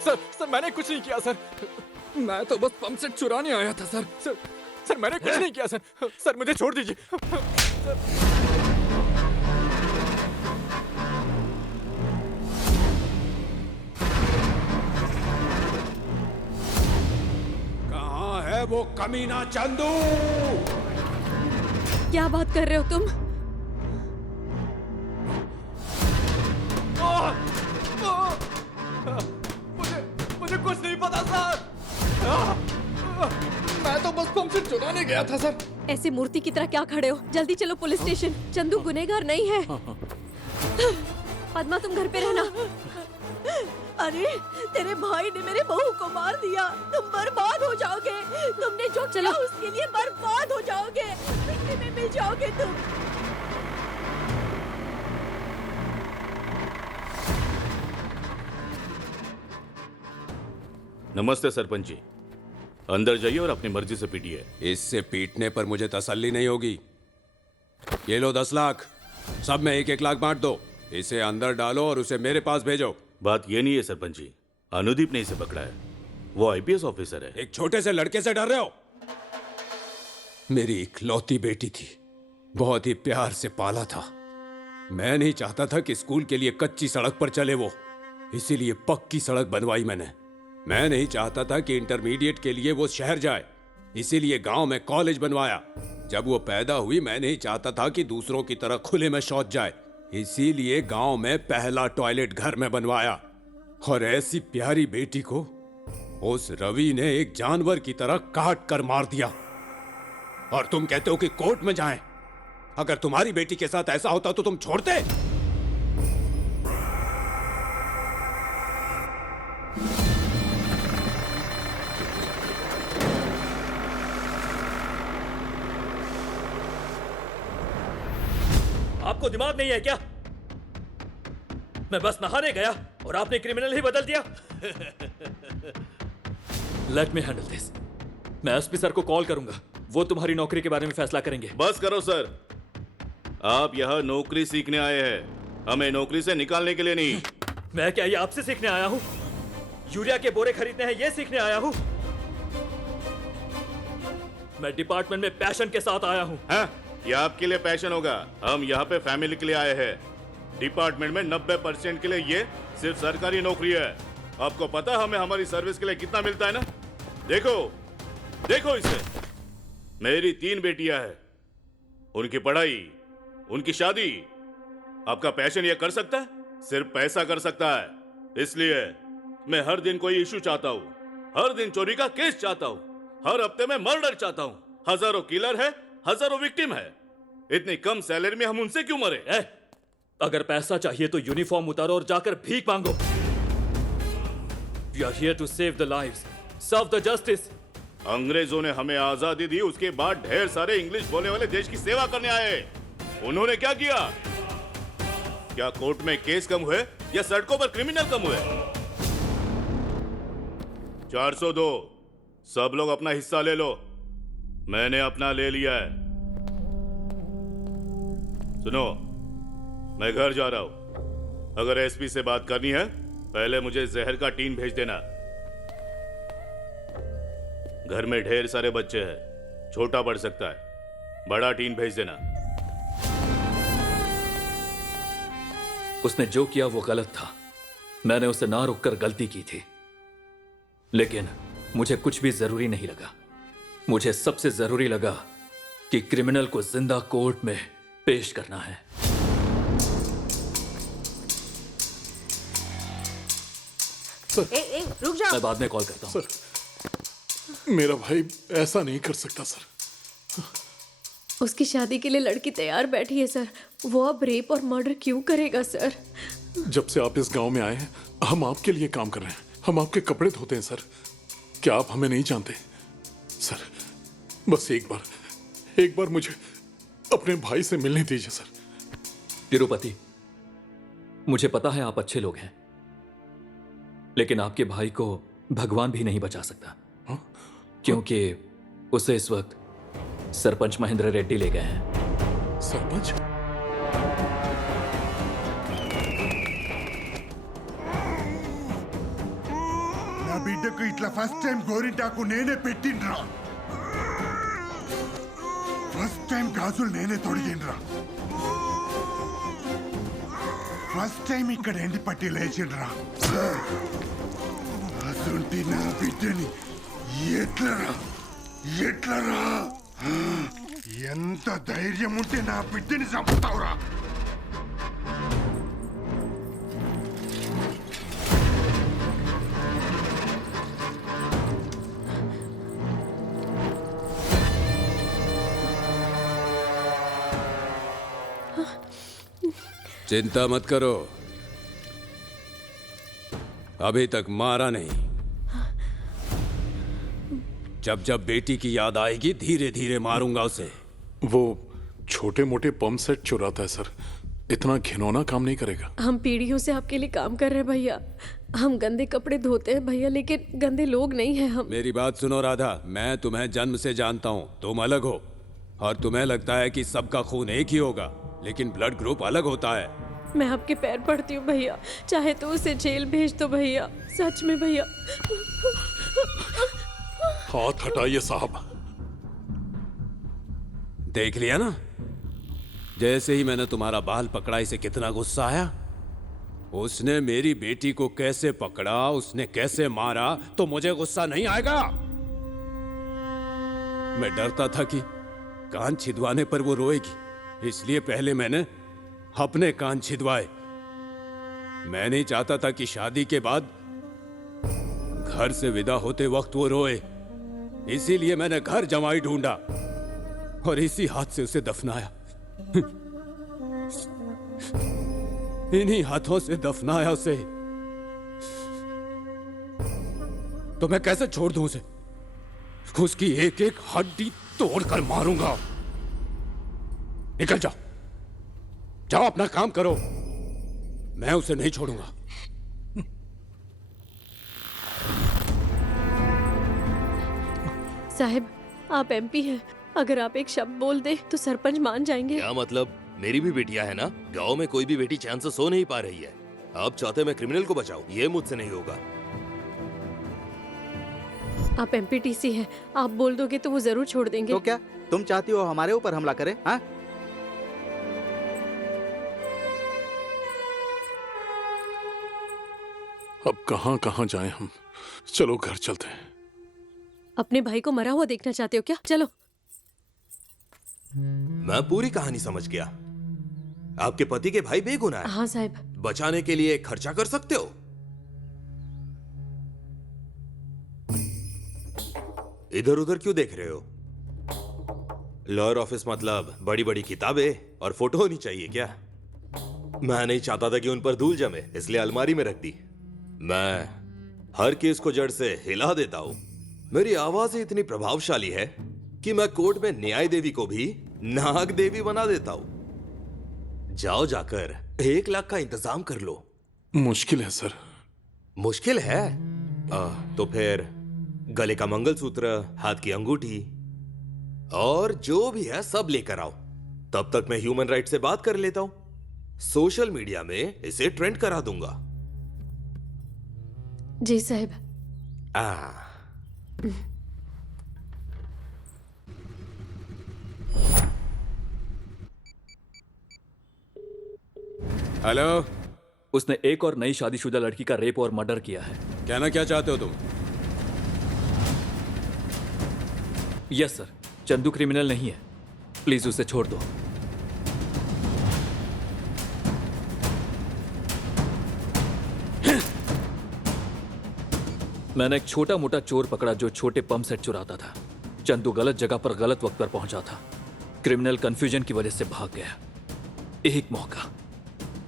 सर मैंने कुछ नहीं किया सर। मैं तो बस पंप सेट चुराने आया था सर। सर मैंने कुछ नहीं किया सर। सर मुझे छोड़ दीजिए। कहाँ है वो कमीना चंदू? क्या बात कर रहे हो तुम? मुझे कुछ नहीं पता सर। मैं तो बस पंप सेट चुराने गया था सर। ऐसे मूर्ति की तरह क्या खड़े हो? जल्दी चलो पुलिस स्टेशन। चंदू गुनहगार नहीं है। पद्मा तुम घर पे रहना। अरे तेरे भाई ने मेरे बहू को मार दिया, तुम बर्बाद हो जाओगे। तुमने जो किया उसके लिए बर्बाद हो जाओगे, मिट्टी में मिल जाओगे तुम। नमस्ते सरपंच जी, अंदर जाइए और अपनी मर्जी से पीटिए। इससे पीटने पर मुझे तसल्ली नहीं होगी। ये लो 10 लाख, सब में 1-1 लाख बांट दो। इसे अंदर डालो और उसे मेरे पास भेजो। बात ये नहीं है सरपंच जी, अनुदीप ने इसे पकड़ा है, वो आईपीएस ऑफिसर है। एक छोटे से लड़के से डर रहे हो? मेरी इकलौती बेटी थी, बहुत ही प्यार से पाला था। मैं नहीं चाहता था कि स्कूल के लिए कच्ची सड़क पर चले वो, इसीलिए पक्की सड़क बनवाई मैंने। मैं नहीं चाहता था कि इंटरमीडिएट के लिए वो शहर जाए, इसीलिए गांव में कॉलेज बनवाया। जब वो पैदा हुई मैं नहीं चाहता था कि दूसरों की तरह खुले में शौच जाए, इसीलिए गांव में पहला टॉयलेट घर में बनवाया। और ऐसी प्यारी बेटी को उस रवि ने एक जानवर की तरह काट कर मार दिया। और तुम कहते हो कि कोर्ट में जाएं? अगर तुम्हारी बेटी के साथ ऐसा होता तो तुम छोड़ते? आपको दिमाग नहीं है क्या? मैं बस नहाने गया और आपने क्रिमिनल ही बदल दिया। Let me handle this. मैं एसपी सर को कॉल करूंगा, वो तुम्हारी नौकरी के बारे में फैसला करेंगे। बस करो सर, आप यहाँ नौकरी सीखने आए हैं, हमें नौकरी से निकालने के लिए नहीं। मैं क्या ये आपसे सीखने आया हूँ? यूरिया के बोरे खरीदने हैं ये सीखने आया हूँ? मैं डिपार्टमेंट में पैशन के साथ आया हूँ। ये आपके लिए पैशन होगा, हम यहाँ पे फैमिली के लिए आए हैं। डिपार्टमेंट में 90% के लिए ये सिर्फ सरकारी नौकरी है। आपको पता है हमें हमारी सर्विस के लिए कितना मिलता है ना? देखो देखो इसे, मेरी 3 बेटियां हैं, उनकी पढ़ाई, उनकी शादी। आपका पैशन ये कर सकता है? सिर्फ पैसा कर सकता है। इसलिए मैं हर दिन कोई इशू चाहता हूँ, हर दिन चोरी का केस चाहता हूँ, हर हफ्ते में मर्डर चाहता हूँ। हजारों किलर है, हजारों विक्टिम है, इतनी कम सैलरी में हम उनसे क्यों मरे? अगर पैसा चाहिए तो यूनिफॉर्म उतारो और जाकर भीख मांगो। We are here to save the lives, serve the justice. अंग्रेजों ने हमें आजादी दी, उसके बाद ढेर सारे इंग्लिश बोलने वाले देश की सेवा करने आए। उन्होंने क्या किया? क्या कोर्ट में केस कम हुए या सड़कों पर क्रिमिनल कम हुए? 402, सब लोग अपना हिस्सा ले लो। मैंने अपना ले लिया है। सुनो, मैं घर जा रहा हूं। अगर एसपी से बात करनी है पहले मुझे जहर का टीन भेज देना। घर में ढेर सारे बच्चे हैं, छोटा पड़ सकता है, बड़ा टीन भेज देना। उसने जो किया वो गलत था, मैंने उसे ना रोककर गलती की थी, लेकिन मुझे कुछ भी जरूरी नहीं लगा। मुझे सबसे जरूरी लगा कि क्रिमिनल को जिंदा कोर्ट में पेश करना है। रुक जाओ। मैं बाद में कॉल करता हूं। सर, मेरा भाई ऐसा नहीं कर सकता सर। उसकी शादी के लिए लड़की तैयार बैठी है सर, वो अब रेप और मर्डर क्यों करेगा सर? जब से आप इस गांव में आए हैं हम आपके लिए काम कर रहे हैं, हम आपके कपड़े धोते हैं सर। क्या आप हमें नहीं जानते? सर बस एक बार मुझे अपने भाई से मिलने दीजिए सर। तिरुपति, मुझे पता है आप अच्छे लोग हैं, लेकिन आपके भाई को भगवान भी नहीं बचा सकता। क्योंकि उसे इस वक्त सरपंच महेंद्र रेड्डी ले गए हैं। सरपंच? బిడ్డకు ఇట్లా ఫస్ట్ టైం గోరింటాకు నేనే పెట్టిండ్రా. ఫస్ట్ టైం గాజులు నేనే తొడిగిండ్రా. ఫస్ట్ టైం ఇక్కడ ఎండి పట్టి లేచిండ్రా. అసంటి నా బిడ్డని ఎట్లరా ఎట్లరా ఎంత ధైర్యం ఉంటే నా బిడ్డని చంపుతావురా? चिंता मत करो, अभी तक मारा नहीं. जब जब बेटी की याद आएगी धीरे धीरे मारूंगा उसे. वो छोटे मोटे पंप सेट चुराता है सर, इतना घिनौना काम नहीं करेगा. हम पीढ़ियों से आपके लिए काम कर रहे हैं भैया. हम गंदे कपड़े धोते हैं भैया, लेकिन गंदे लोग नहीं हैं हम. मेरी बात सुनो राधा, मैं तुम्हें जन्म से जानता हूँ. तुम अलग हो और तुम्हें लगता है कि सबका खून एक ही होगा, लेकिन ब्लड ग्रुप अलग होता है. मैं आपके पैर पड़ती हूँ भैया, चाहे तो उसे जेल भेज दो भैया, सच में भैया. हाथ हटाइए साहब. देख लिया ना, जैसे ही मैंने तुम्हारा बाल पकड़ा इसे कितना गुस्सा आया. उसने मेरी बेटी को कैसे पकड़ा, उसने कैसे मारा, तो मुझे गुस्सा नहीं आएगा? मैं डरता था कि कान छिदवाने पर वो रोएगी, इसलिए पहले मैंने अपने कान छिदवाए. मैं नहीं चाहता था कि शादी के बाद घर से विदा होते वक्त वो रोए, इसीलिए मैंने घर जमाई ढूंढा और इसी हाथ से उसे दफनाया. इन्हीं हाथों से दफनाया उसे. तो मैं कैसे छोड़ दूं उसे? उसकी एक एक हड्डी तोड़कर मारूंगा. निकल जाओ, जाओ अपना काम करो, मैं उसे नहीं छोड़ूंगा. साहब, आप एमपी हैं, अगर आप एक शब्द बोल दे तो सरपंच मान जाएंगे. क्या मतलब? मेरी भी बेटियां है ना. गांव में कोई भी बेटी चैन से सो नहीं पा रही है. आप चाहते मैं क्रिमिनल को बचाऊं? ये मुझसे नहीं होगा. आप एमपीटीसी हैं, आप बोल दोगे तो वो जरूर छोड़ देंगे. तो क्या तुम चाहती हो हमारे ऊपर हमला करे? हाँ, अब कहां कहां जाएं हम. चलो घर चलते हैं. अपने भाई को मरा हुआ देखना चाहते हो क्या? चलो. मैं पूरी कहानी समझ गया. आपके पति के भाई बेगुनाह है. हाँ साहब. बचाने के लिए खर्चा कर सकते हो. इधर उधर क्यों देख रहे हो? लॉयर ऑफिस मतलब बड़ी बड़ी किताबें और फोटो होनी चाहिए क्या? मैं नहीं चाहता था कि उन पर धूल जमे, इसलिए अलमारी में रख दी. मैं हर केस को जड़ से हिला देता हूं. मेरी आवाज ही इतनी प्रभावशाली है कि मैं कोर्ट में न्याय देवी को भी नाग देवी बना देता हूं. जाओ जाकर 1 लाख का इंतजाम कर लो. मुश्किल है सर. मुश्किल है? तो फिर गले का मंगलसूत्र, हाथ की अंगूठी और जो भी है सब लेकर आओ. तब तक मैं ह्यूमन राइट से बात कर लेता हूं. सोशल मीडिया में इसे ट्रेंड करा दूंगा. जी साहब. हेलो. उसने एक और नई शादीशुदा लड़की का रेप और मर्डर किया है. कहना क्या चाहते हो तुम? Yes sir. चंदू क्रिमिनल नहीं है, प्लीज उसे छोड़ दो. मैंने एक छोटा मोटा चोर पकड़ा जो छोटे पंप सेट चुराता था. चंदू गलत जगह पर गलत वक्त पर पहुंचा था. क्रिमिनल कंफ्यूजन की वजह से भाग गया. एक मौका,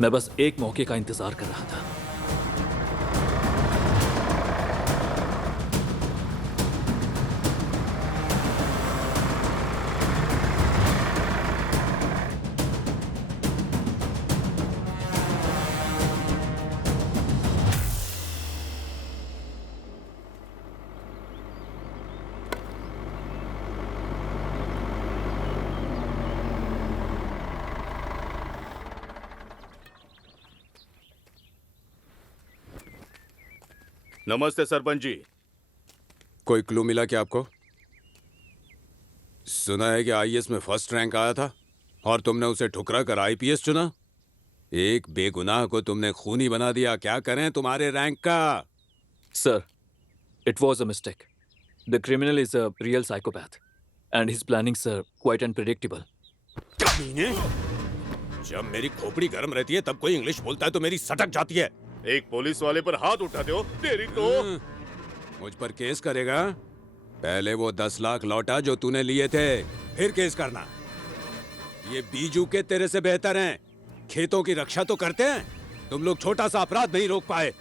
मैं बस एक मौके का इंतजार कर रहा था. नमस्ते सरपंच जी। कोई क्लू मिला क्या आपको? सुना है कि आईएएस में फर्स्ट रैंक आया था और तुमने उसे ठुकरा कर आईपीएस चुना। एक बेगुनाह को तुमने खूनी बना दिया। क्या करें तुम्हारे रैंक का? Sir, it was a mistake. The criminal is a real psychopath, and his plannings are quite unpredictable. कमीने! जब मेरी खोपड़ी गर्म रहती है तब कोई इंग्लिश बोलता है तो मेरी सटक जाती है। एक पुलिस वाले पर हाथ उठाते हो, तेरी तो। मुझ पर केस करेगा? पहले वो 10 लाख लौटा जो तूने लिए थे, फिर केस करना। ये बीजू के तेरे से बेहतर हैं। खेतों की रक्षा तो करते हैं। तुम लोग छोटा सा अपराध नहीं रोक पाए।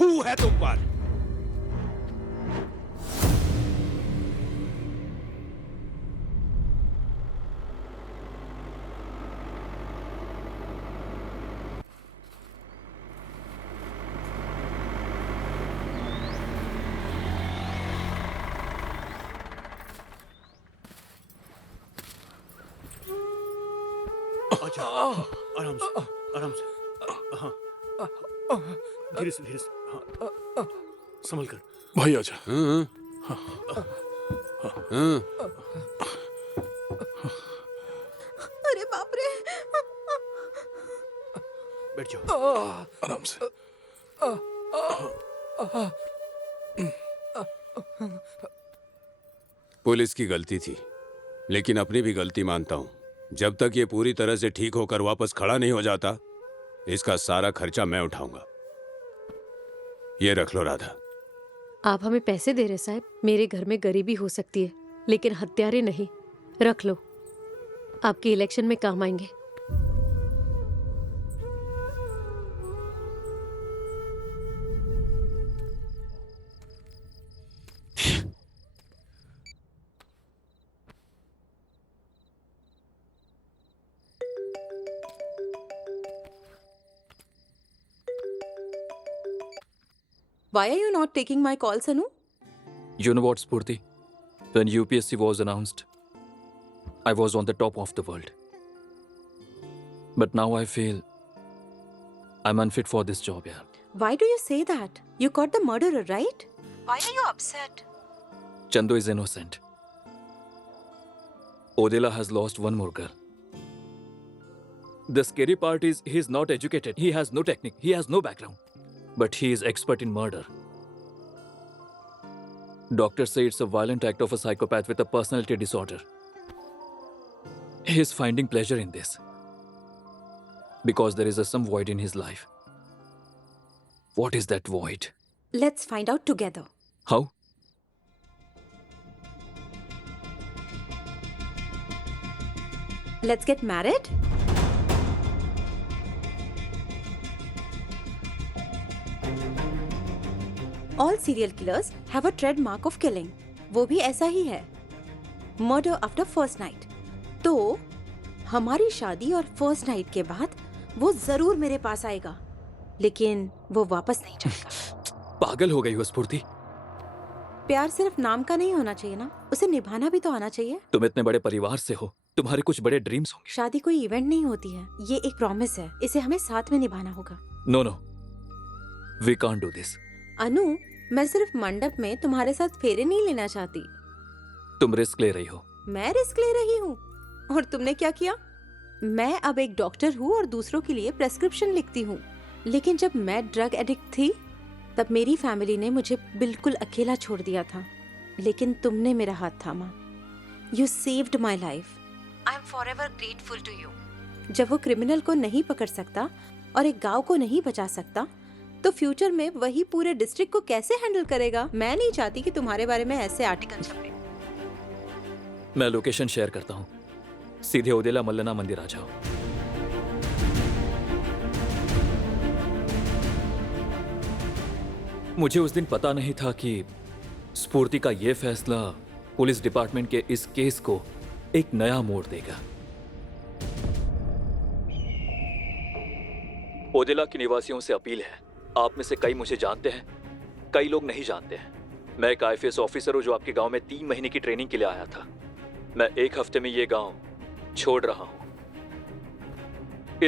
हू है तुम पर? अच्छा, आराम से, आराम से। हाँ, धीरे से, धीरे से। हाँ, संभल कर। भाई आजा। अरे बाप रे। बैठ जाओ। आराम से। पुलिस की गलती थी, लेकिन अपनी भी गलती मानता हूं। जब तक ये पूरी तरह से ठीक होकर वापस खड़ा नहीं हो जाता, इसका सारा खर्चा मैं उठाऊंगा। ये रख लो राधा। आप हमें पैसे दे रहे साहब? मेरे घर में गरीबी हो सकती है, लेकिन हत्यारे नहीं। रख लो, आपके इलेक्शन में काम आएंगे। Why are you not taking my calls, Anu? You know what, Spurti? When UPSC was announced, I was on the top of the world. But now I feel I'm unfit for this job, yeah. Why do you say that? You caught the murderer, right? Why are you upset? Chandu is innocent. Odela has lost one more girl. The scary part is he's not educated. He has no technique. He has no background. But he is expert in murder. Doctors say it's a violent act of a psychopath with a personality disorder. He is finding pleasure in this. Because there is some void in his life. What is that void? Let's find out together. How? Let's get married? All serial killers have a trademark of killing. वो भी ऐसा ही है, murder after first night. तो हमारी शादी और first night के बाद वो जरूर मेरे पास आएगा, लेकिन वो वापस नहीं जाएगा। पागल हो गई हो स्फूर्ति। प्यार सिर्फ नाम का नहीं होना चाहिए ना, उसे निभाना भी तो आना चाहिए। तुम इतने बड़े परिवार से हो, तुम्हारे कुछ बड़े ड्रीम्स होंगे। शादी कोई इवेंट नहीं होती है, ये एक प्रॉमिस है, इसे हमें साथ में निभाना होगा। No no, we can't do this. Anu, मैं सिर्फ मंडप में तुम्हारे साथ फेरे नहीं लेना चाहती। तुम रिस्क ले रही हो। मैं रिस्क ले रही हूँ, और तुमने क्या किया? मैं अब एक डॉक्टर हूँ और दूसरों के लिए प्रेस्क्रिप्शन लिखती हूँ, लेकिन जब मैं ड्रग एडिक्ट थी तब मेरी फैमिली ने मुझे बिल्कुल अकेला छोड़ दिया था, लेकिन तुमने मेरा हाथ थामा। You saved my life. I am forever grateful to you. जब वो क्रिमिनल को नहीं पकड़ सकता और एक गांव को नहीं बचा सकता, तो फ्यूचर में वही पूरे डिस्ट्रिक्ट को कैसे हैंडल करेगा? मैं नहीं चाहती कि तुम्हारे बारे में ऐसे आर्टिकल छपे। मैं लोकेशन शेयर करता हूँ, सीधे ओदेला मल्लना मंदिर आ जाओ। मुझे उस दिन पता नहीं था कि स्फूर्ति का यह फैसला पुलिस डिपार्टमेंट के इस केस को एक नया मोड़ देगा। ओदेला के निवासियों से अपील है, आप में से कई मुझे जानते हैं, कई लोग नहीं जानते हैं। मैं एक आईपीएस ऑफिसर हूं जो आपके गांव में 3 महीने की ट्रेनिंग के लिए आया था। मैं 1 हफ्ते में ये गांव छोड़ रहा हूं।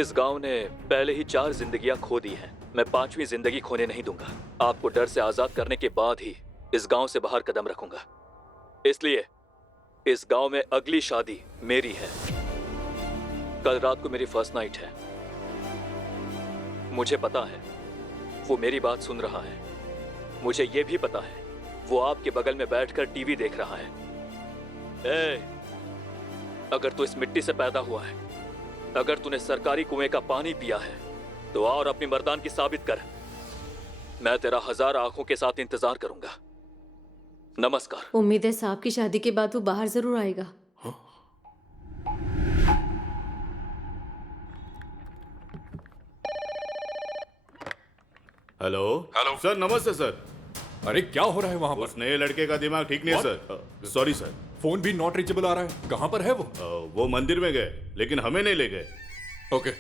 इस गांव ने पहले ही 4 जिंदगियां खो दी हैं। मैं 5वीं जिंदगी खोने नहीं दूंगा। आपको डर से आजाद करने के बाद ही इस गांव से बाहर कदम रखूंगा। इसलिए इस गांव में अगली शादी मेरी है। कल रात को मेरी फर्स्ट नाइट है। मुझे पता है वो मेरी बात सुन रहा है। मुझे यह भी पता है वो आपके बगल में बैठकर टीवी देख रहा है। अगर तू इस मिट्टी से पैदा हुआ है, अगर तूने सरकारी कुएं का पानी पिया है, तो आ और अपनी मर्दानगी साबित कर। मैं तेरा 1000 आंखों के साथ इंतजार करूंगा। नमस्कार। उम्मीद है साहब की शादी के बाद वो बाहर जरूर आएगा। हेलो सर, नमस्ते सर। अरे क्या हो रहा है वहाँ पर? उस नए लड़के का दिमाग ठीक नहीं है सर। Sorry sir. फोन भी नॉट रीचेबल आ रहा है। कहाँ पर है वो? वो मंदिर में गए, लेकिन हमें नहीं ले गए। ओके।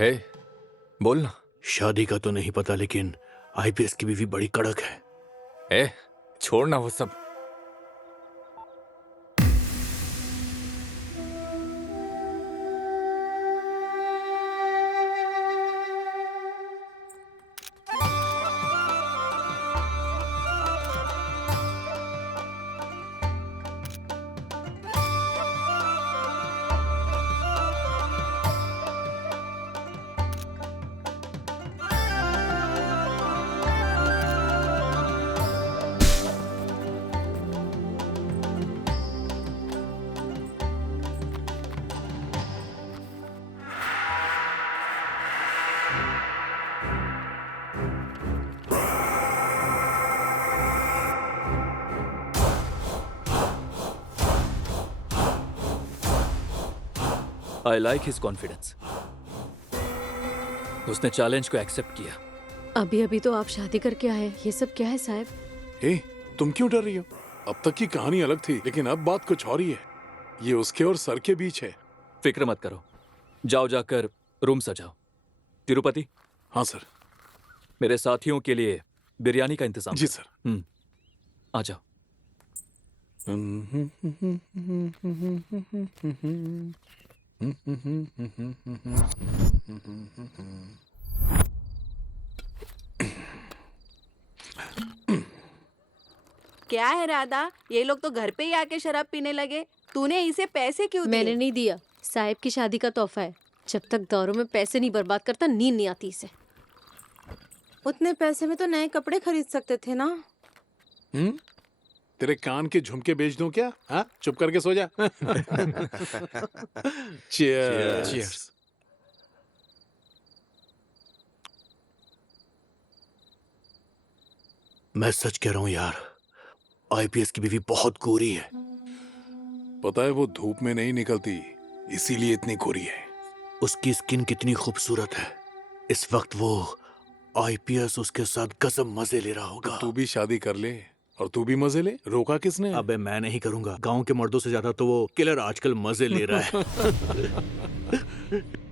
हे, बोल ना। शादी का तो नहीं पता, लेकिन आईपीएस की बीवी बड़ी कड़क है। छोड़ना वो सब। I like his confidence. उसने चैलेंज को एक्सेप्ट किया। अभी अभी तो आप शादी करके आए, ये सब क्या है साहब? तुम क्यों डर रही हो? अब तक की कहानी अलग थी, लेकिन अब बात कुछ और ही है। ये उसके और सर के बीच है। फिक्र मत करो, जाओ जाकर रूम सजाओ। तिरुपति। हाँ सर। मेरे साथियों के लिए बिरयानी का इंतजाम। जी सर। आ जाओ। क्या है राधा, ये लोग तो घर पे ही आके शराब पीने लगे। तूने इसे पैसे क्यों दिए? मैंने नहीं दिया, साहब की शादी का तोहफा है। जब तक दौरों में पैसे नहीं बर्बाद करता, नींद नहीं आती इसे। उतने पैसे में तो नए कपड़े खरीद सकते थे ना। तेरे कान के झुमके बेच दूं क्या? हाँ, चुप करके सो जा। चीयर्स। मैं सच कह रहा हूं यार, आईपीएस की बीवी बहुत गोरी है। पता है वो धूप में नहीं निकलती, इसीलिए इतनी गोरी है। उसकी स्किन कितनी खूबसूरत है। इस वक्त वो आईपीएस उसके साथ गजब मजे ले रहा होगा। तू भी शादी कर ले और तू भी मजे ले। रोका किसने? अबे मैं नहीं करूंगा। गांव के मर्दों से ज्यादा तो वो किलर आजकल मजे ले रहा है।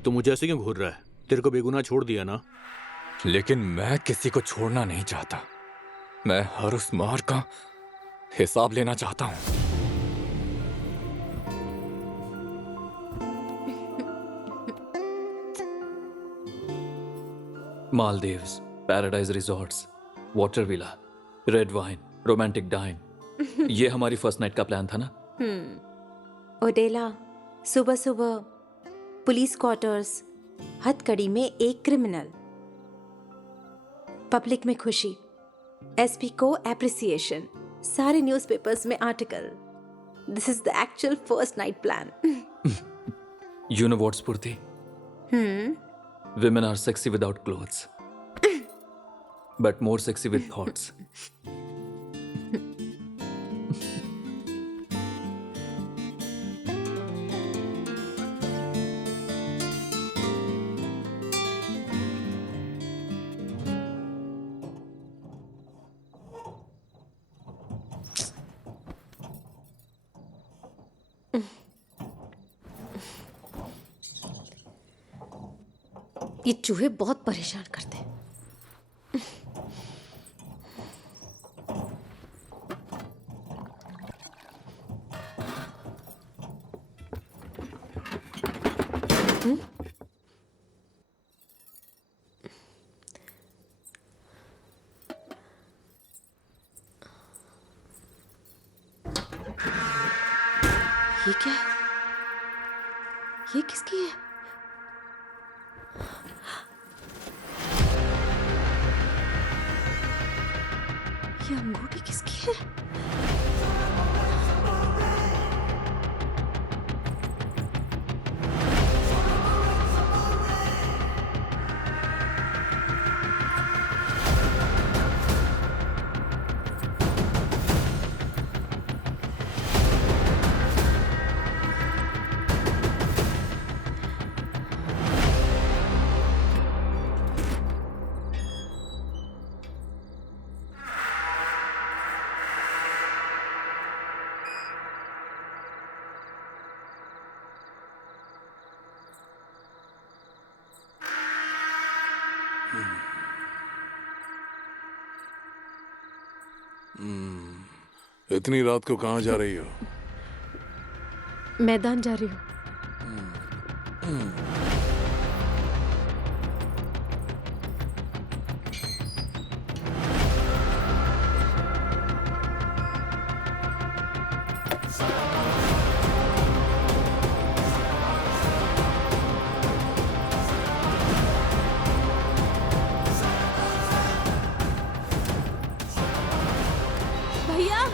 तो मुझे ऐसे क्यों घूर रहा है? तेरे को बेगुनाह छोड़ दिया ना। लेकिन मैं किसी को छोड़ना नहीं चाहता। मैं हर उस मार का हिसाब लेना चाहता हूं। Maldives, paradise resorts, water villa, red wine, romantic dine, ये हमारी फर्स्ट नाइट का प्लान था ना। ओडेला, सुबह सुबह पुलिस क्वार्टर्स, हथकड़ी में एक क्रिमिनल, पब्लिक में खुशी, एसपी को एप्रिसिएशन, सारे न्यूज़पेपर्स में article. This is the actual first night plan. You know what's Purti? Women are sexy without clothes, but more sexy with thoughts. ये चूहे बहुत परेशान करते हैं। ये क्या है? ये किसकी है? ये अंगूठी किसकी है? इतनी रात को कहाँ जा रही हो? मैदान जा रही हूँ। भैया,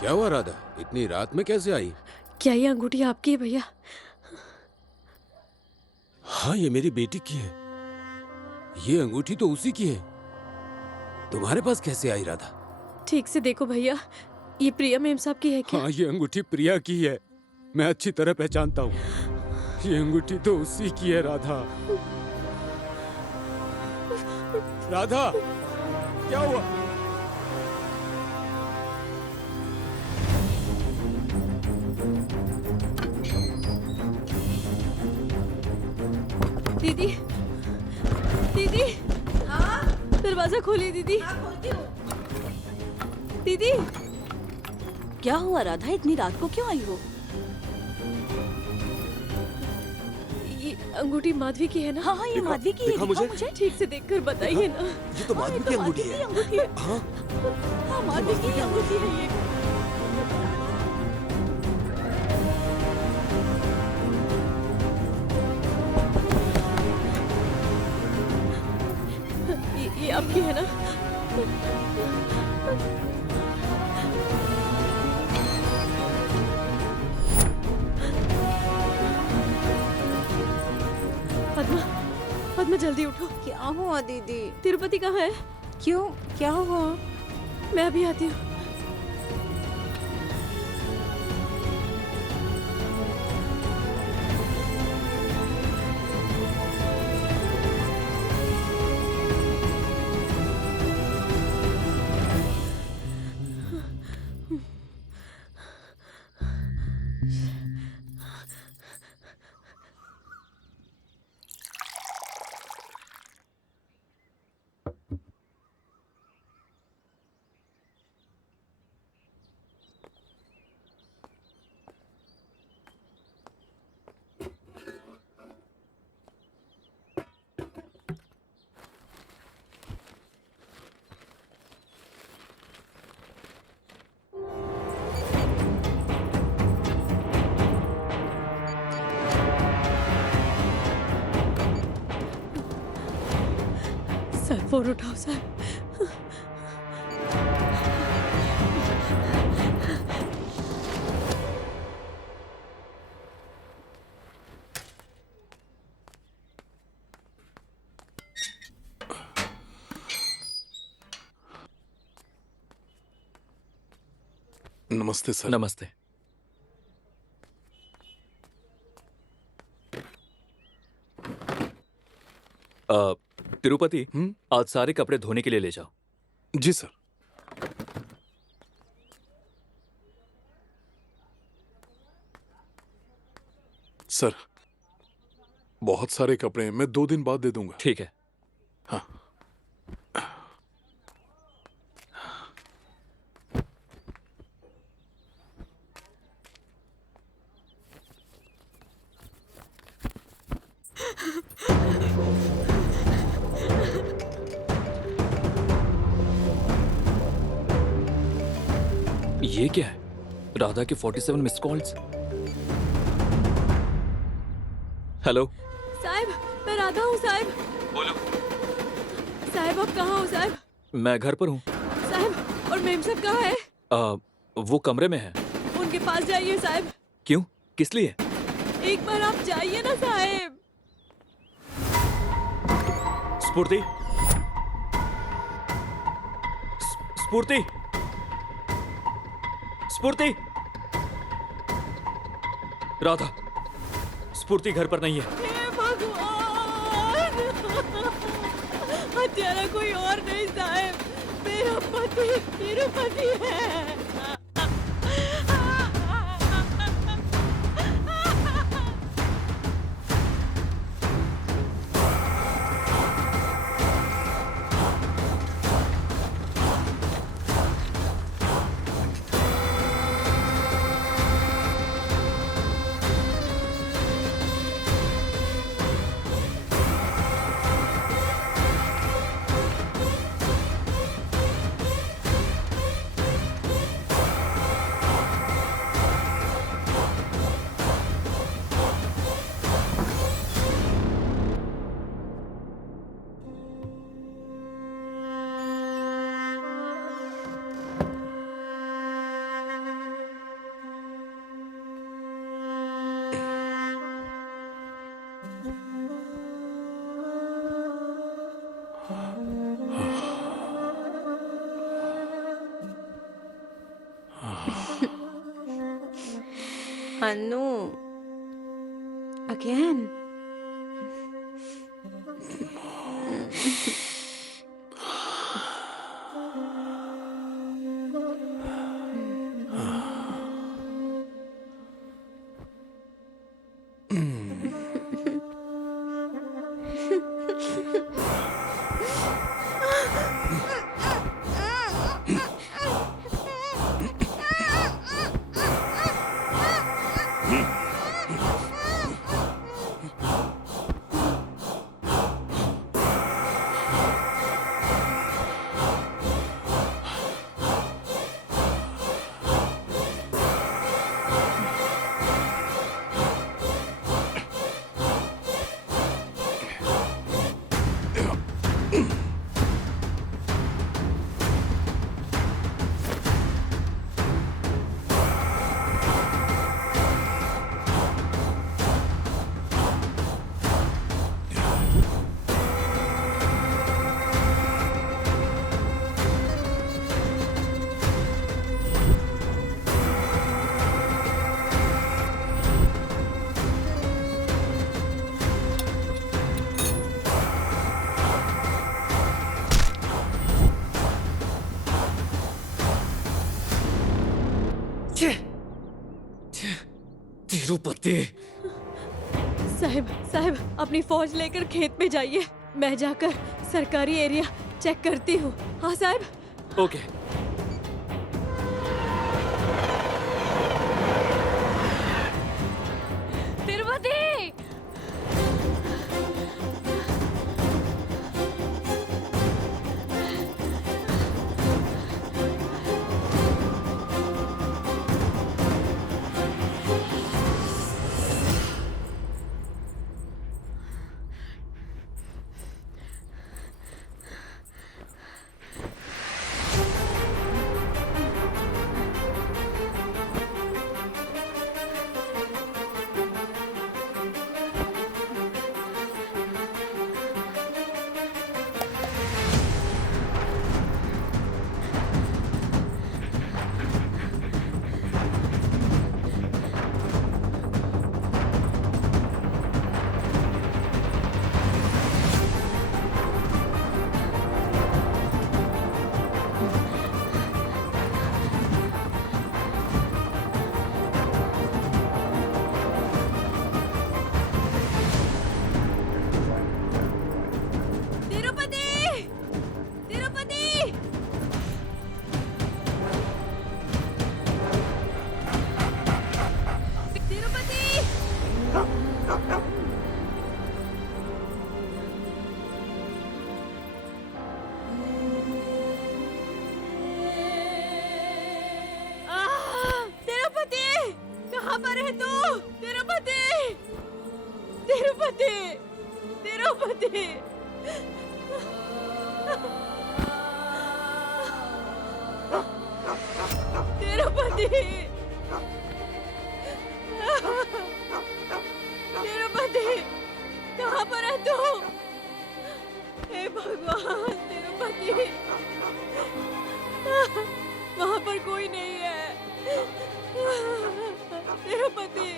क्या हुआ राधा? इतनी रात में कैसे आई? क्या ये अंगूठी आपकी है भैया? हाँ, ये मेरी बेटी की है। ये अंगूठी तो उसी की है। तुम्हारे पास कैसे आई राधा? ठीक से देखो भैया, ये प्रिया मेम साहब की है क्या? हाँ, ये अंगूठी प्रिया की है। मैं अच्छी तरह पहचानता हूँ। ये अंगूठी तो उसी की है राधा। राधा, क्या हुआ? दीदी, दीदी, दरवाजा खोलिए दीदी। दीदी, क्या हुआ राधा, इतनी रात को क्यों आई हो? ये अंगूठी माधवी की है ना? हाँ हाँ, ये माधवी की है। दिखा मुझे। ठीक से देखकर बताइए ना। ये तो माधवी की अंगूठी है। अंगूठी है। हाँ, हाँ, माधवी की अंगूठी है ये। ये आपकी है ना? पद्मा, पद्मा जल्दी उठो। क्या हुआ दीदी? तिरुपति कहाँ है? क्यों, क्या हुआ? मैं अभी आती हूँ। सर, फोन उठाओ सर। नमस्ते सर। नमस्ते। तिरुपति, आज सारे कपड़े धोने के लिए ले जाओ। जी सर। सर, बहुत सारे कपड़े हैं, मैं 2 दिन बाद दे दूंगा। ठीक है। हाँ। ये क्या है? राधा के 47 मिस कॉल्स। हेलो साहब, मैं राधा हूँ साहब। बोलो। साहब आप कहाँ हो साहब? मैं घर पर हूँ। साहब और मेम साहब कहाँ है? वो कमरे में है। उनके पास जाइए साहब। क्यों? किस लिए? एक बार आप जाइए ना साहब। स्फूर्ति, स्फूर्ति, स्फूर्ति। राधा, स्फूर्ति घर पर नहीं है। हे भगवान! हत्यारा कोई और नहीं साहब, मेरा पति तिरुपति है। Anu, again. तिरुपति। साहब साहब अपनी फौज लेकर खेत में जाइए, मैं जाकर सरकारी एरिया चेक करती हूँ। हाँ साहब। ओके। तिरुपति! तिरुपति तिरुपति कहाँ पर है तू? हे भगवान तिरुपति, वहाँ पर कोई नहीं है। तिरुपति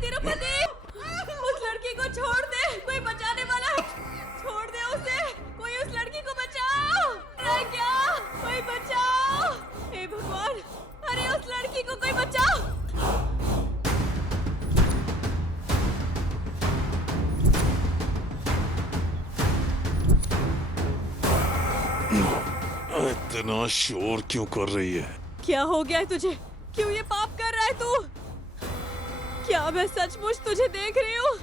तिरुपति, उस लड़की को छोड़ दे, कोई बचाने वाला है। छोड़ दे उसे, कोई उस लड़की को बचाओ। अरे क्या, कोई बचाओ। हे भगवान, अरे उस लड़की को कोई बचाओ। इतना शोर क्यों कर रही है? क्या हो गया है तुझे? क्यों ये पाप कर रहा है तू? क्या मैं सचमुच तुझे देख रही हूँ?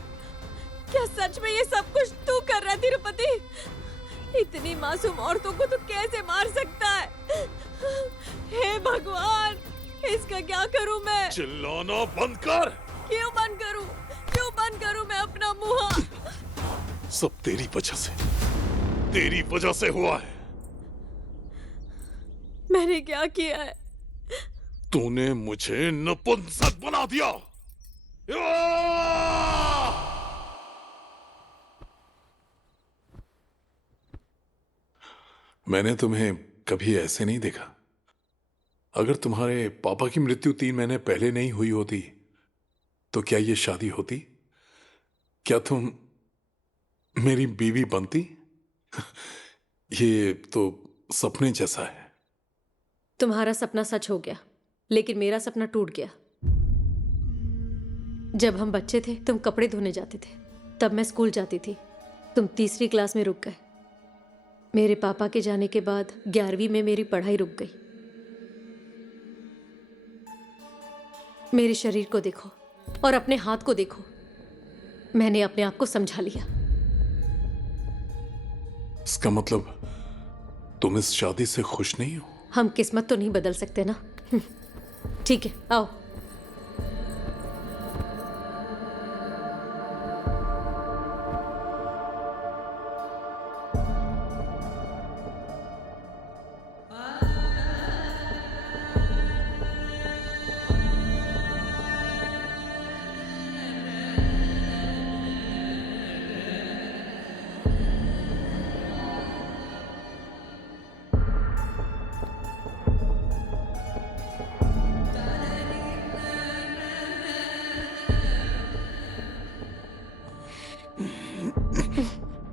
क्या सच में ये सब कुछ तू कर रहा है तिरुपति? इतनी मासूम औरतों को तू कैसे मार सकता है? हे भगवान, इसका क्या करूँ मैं? चिल्लाना बंद कर। क्यों बंद करूँ? क्यों बंद करूँ मैं अपना मुंह? सब तेरी वजह से हुआ है। मैंने क्या किया है? तूने मुझे नपुंसक बना दिया। मैंने तुम्हें कभी ऐसे नहीं देखा। अगर तुम्हारे पापा की मृत्यु 3 महीने पहले नहीं हुई होती तो क्या ये शादी होती? क्या तुम मेरी बीवी बनती? ये तो सपने जैसा है। तुम्हारा सपना सच हो गया, लेकिन मेरा सपना टूट गया। जब हम बच्चे थे तुम कपड़े धोने जाते थे, तब मैं स्कूल जाती थी। तुम 3री क्लास में रुक गए। मेरे पापा के जाने के बाद 11वीं में मेरी पढ़ाई रुक गई। मेरे शरीर को देखो और अपने हाथ को देखो। मैंने अपने आप को समझा लिया। इसका मतलब तुम इस शादी से खुश नहीं हो? हम किस्मत तो नहीं बदल सकते ना। ठीक है, आओ।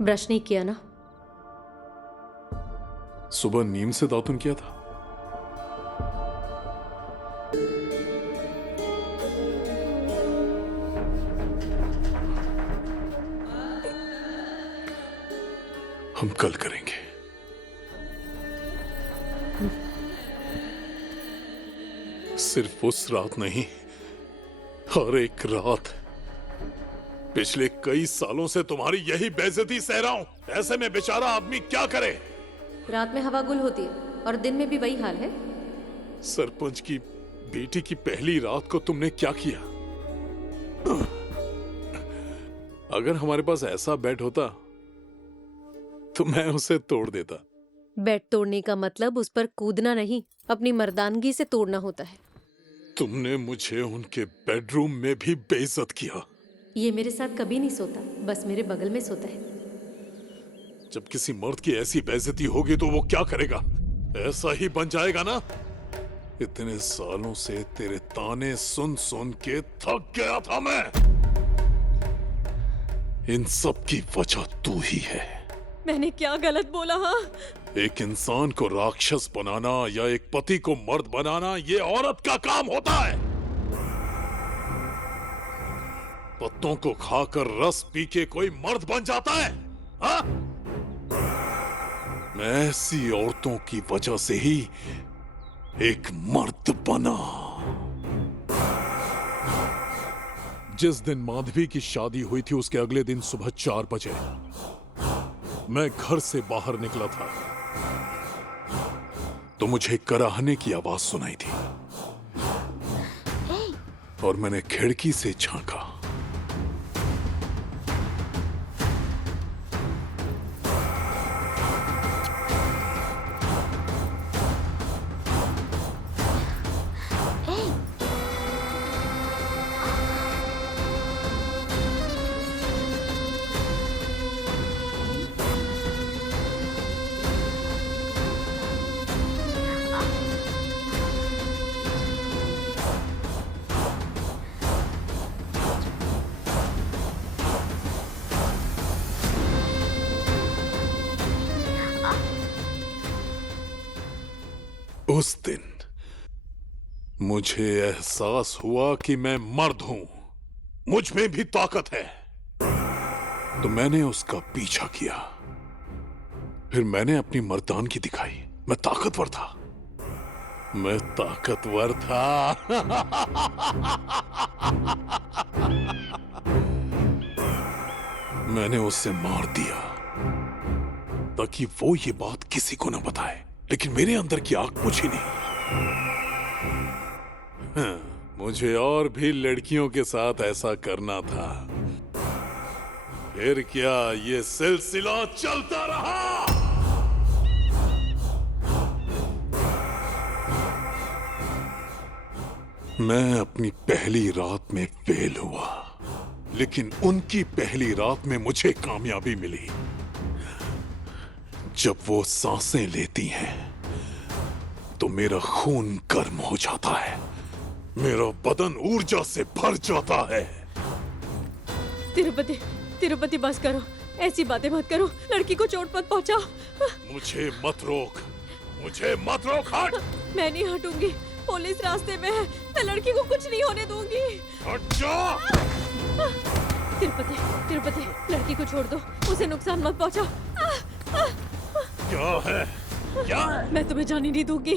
ब्रश नहीं किया ना? सुबह नीम से दातुन किया था। हम कल करेंगे। सिर्फ उस रात नहीं, हर एक रात। पिछले कई सालों से तुम्हारी यही बेइज्जती सह रहा हूं। ऐसे में बेचारा आदमी क्या करे? रात में हवा गुल होती है और दिन में भी वही हाल है। सरपंच की बेटी की पहली रात को तुमने क्या किया? अगर हमारे पास ऐसा बेड होता तो मैं उसे तोड़ देता। बेड तोड़ने का मतलब उस पर कूदना नहीं, अपनी मर्दानगी से तोड़ना होता है। तुमने मुझे उनके बेडरूम में भी बेइज्जत किया। ये मेरे साथ कभी नहीं सोता, बस मेरे बगल में सोता है। जब किसी मर्द की ऐसी बेइज्जती होगी तो वो क्या करेगा? ऐसा ही बन जाएगा ना? इतने सालों से तेरे ताने सुन सुन के थक गया था मैं। इन सब की वजह तू ही है। मैंने क्या गलत बोला? हाँ, एक इंसान को राक्षस बनाना या एक पति को मर्द बनाना ये औरत का काम होता है। पत्तों को खाकर रस पी के कोई मर्द बन जाता है? हा? मैं ऐसी औरतों की वजह से ही एक मर्द बना। जिस दिन माधवी की शादी हुई थी उसके अगले दिन सुबह 4 बजे मैं घर से बाहर निकला था तो मुझे कराहने की आवाज सुनाई थी और मैंने खिड़की से झांका। उस दिन मुझे एहसास हुआ कि मैं मर्द हूं, मुझ में भी ताकत है। तो मैंने उसका पीछा किया। फिर मैंने अपनी मर्दानगी दिखाई। मैं ताकतवर था, मैं ताकतवर था। मैंने उसे मार दिया ताकि वो ये बात किसी को न बताए, लेकिन मेरे अंदर की आग बुझी नहीं। हाँ, मुझे और भी लड़कियों के साथ ऐसा करना था। फिर क्या ये सिलसिला चलता रहा। मैं अपनी पहली रात में फेल हुआ, लेकिन उनकी पहली रात में मुझे कामयाबी मिली। जब वो सांसें लेती हैं तो मेरा खून गर्म हो जाता है, मेरा बदन ऊर्जा से भर जाता है। तिरुपति, तिरुपति बस करो, ऐसी बातें मत करो, लड़की को चोट मत पहुंचाओ। मुझे मत रोक, मुझे मत रोक, हट। मैं नहीं हटूंगी, पुलिस रास्ते में है, मैं लड़की को कुछ नहीं होने दूंगी। हट जा। तिरुपति, तिरुपति, लड़की को छोड़ दो, उसे नुकसान मत पहुंचाओ। क्या है? क्या? मैं तुम्हें जाने नहीं दूंगी।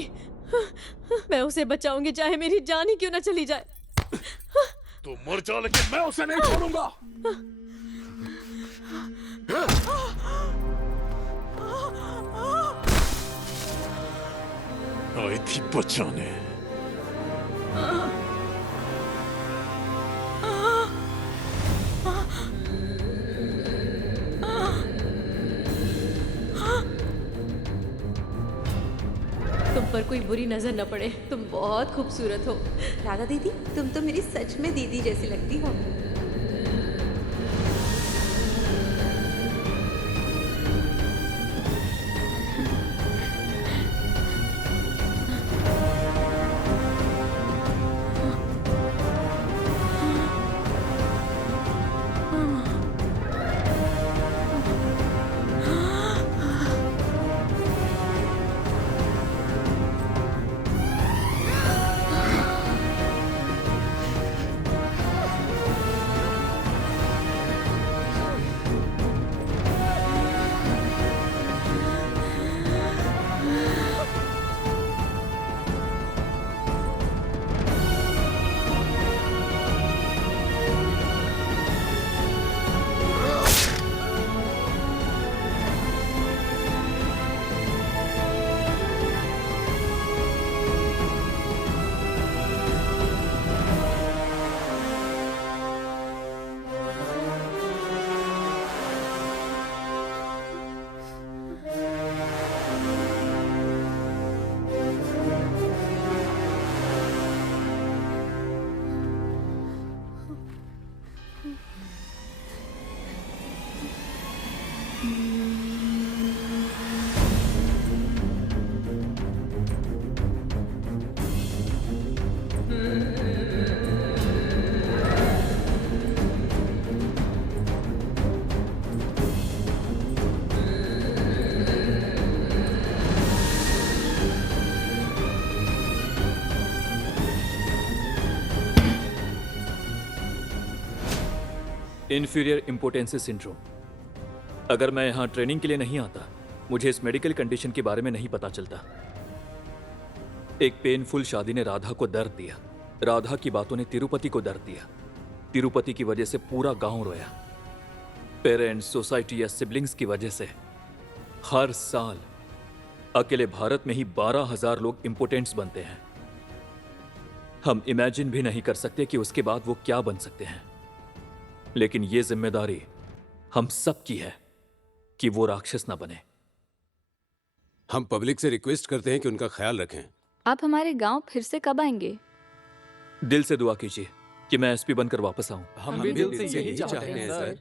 मैं उसे बचाऊंगी, चाहे मेरी जान ही क्यों ना चली जाए। तू मर जा, लेकिन मैं उसे नहीं छोड़ूंगा। आई थी बचाने। तुम पर कोई बुरी नजर न पड़े, तुम बहुत खूबसूरत हो। राधा दीदी, तुम तो मेरी सच में दीदी जैसी लगती हो। Inferior impotency syndrome. अगर मैं यहाँ ट्रेनिंग के लिए नहीं आता, मुझे इस मेडिकल कंडीशन के बारे में नहीं पता चलता। एक पेनफुल शादी ने राधा को दर्द दिया, राधा की बातों ने तिरुपति को दर्द दिया, तिरुपति की वजह से पूरा गांव रोया, पेरेंट्स, सोसाइटी या सिबलिंग्स की वजह से हर साल अकेले भारत में ही 12,000 लोग इंपोर्टेंट्स बनते हैं। हम इमेजिन भी नहीं कर सकते कि उसके बाद वो क्या बन सकते हैं, लेकिन ये जिम्मेदारी हम सब की है कि वो राक्षस ना बने। हम पब्लिक से रिक्वेस्ट करते हैं कि उनका ख्याल रखें। आप हमारे गांव फिर से कब आएंगे? दिल से दुआ कीजिए कि मैं एसपी बनकर वापस आऊं। हम भी दिल से यही चाहते हैं सर।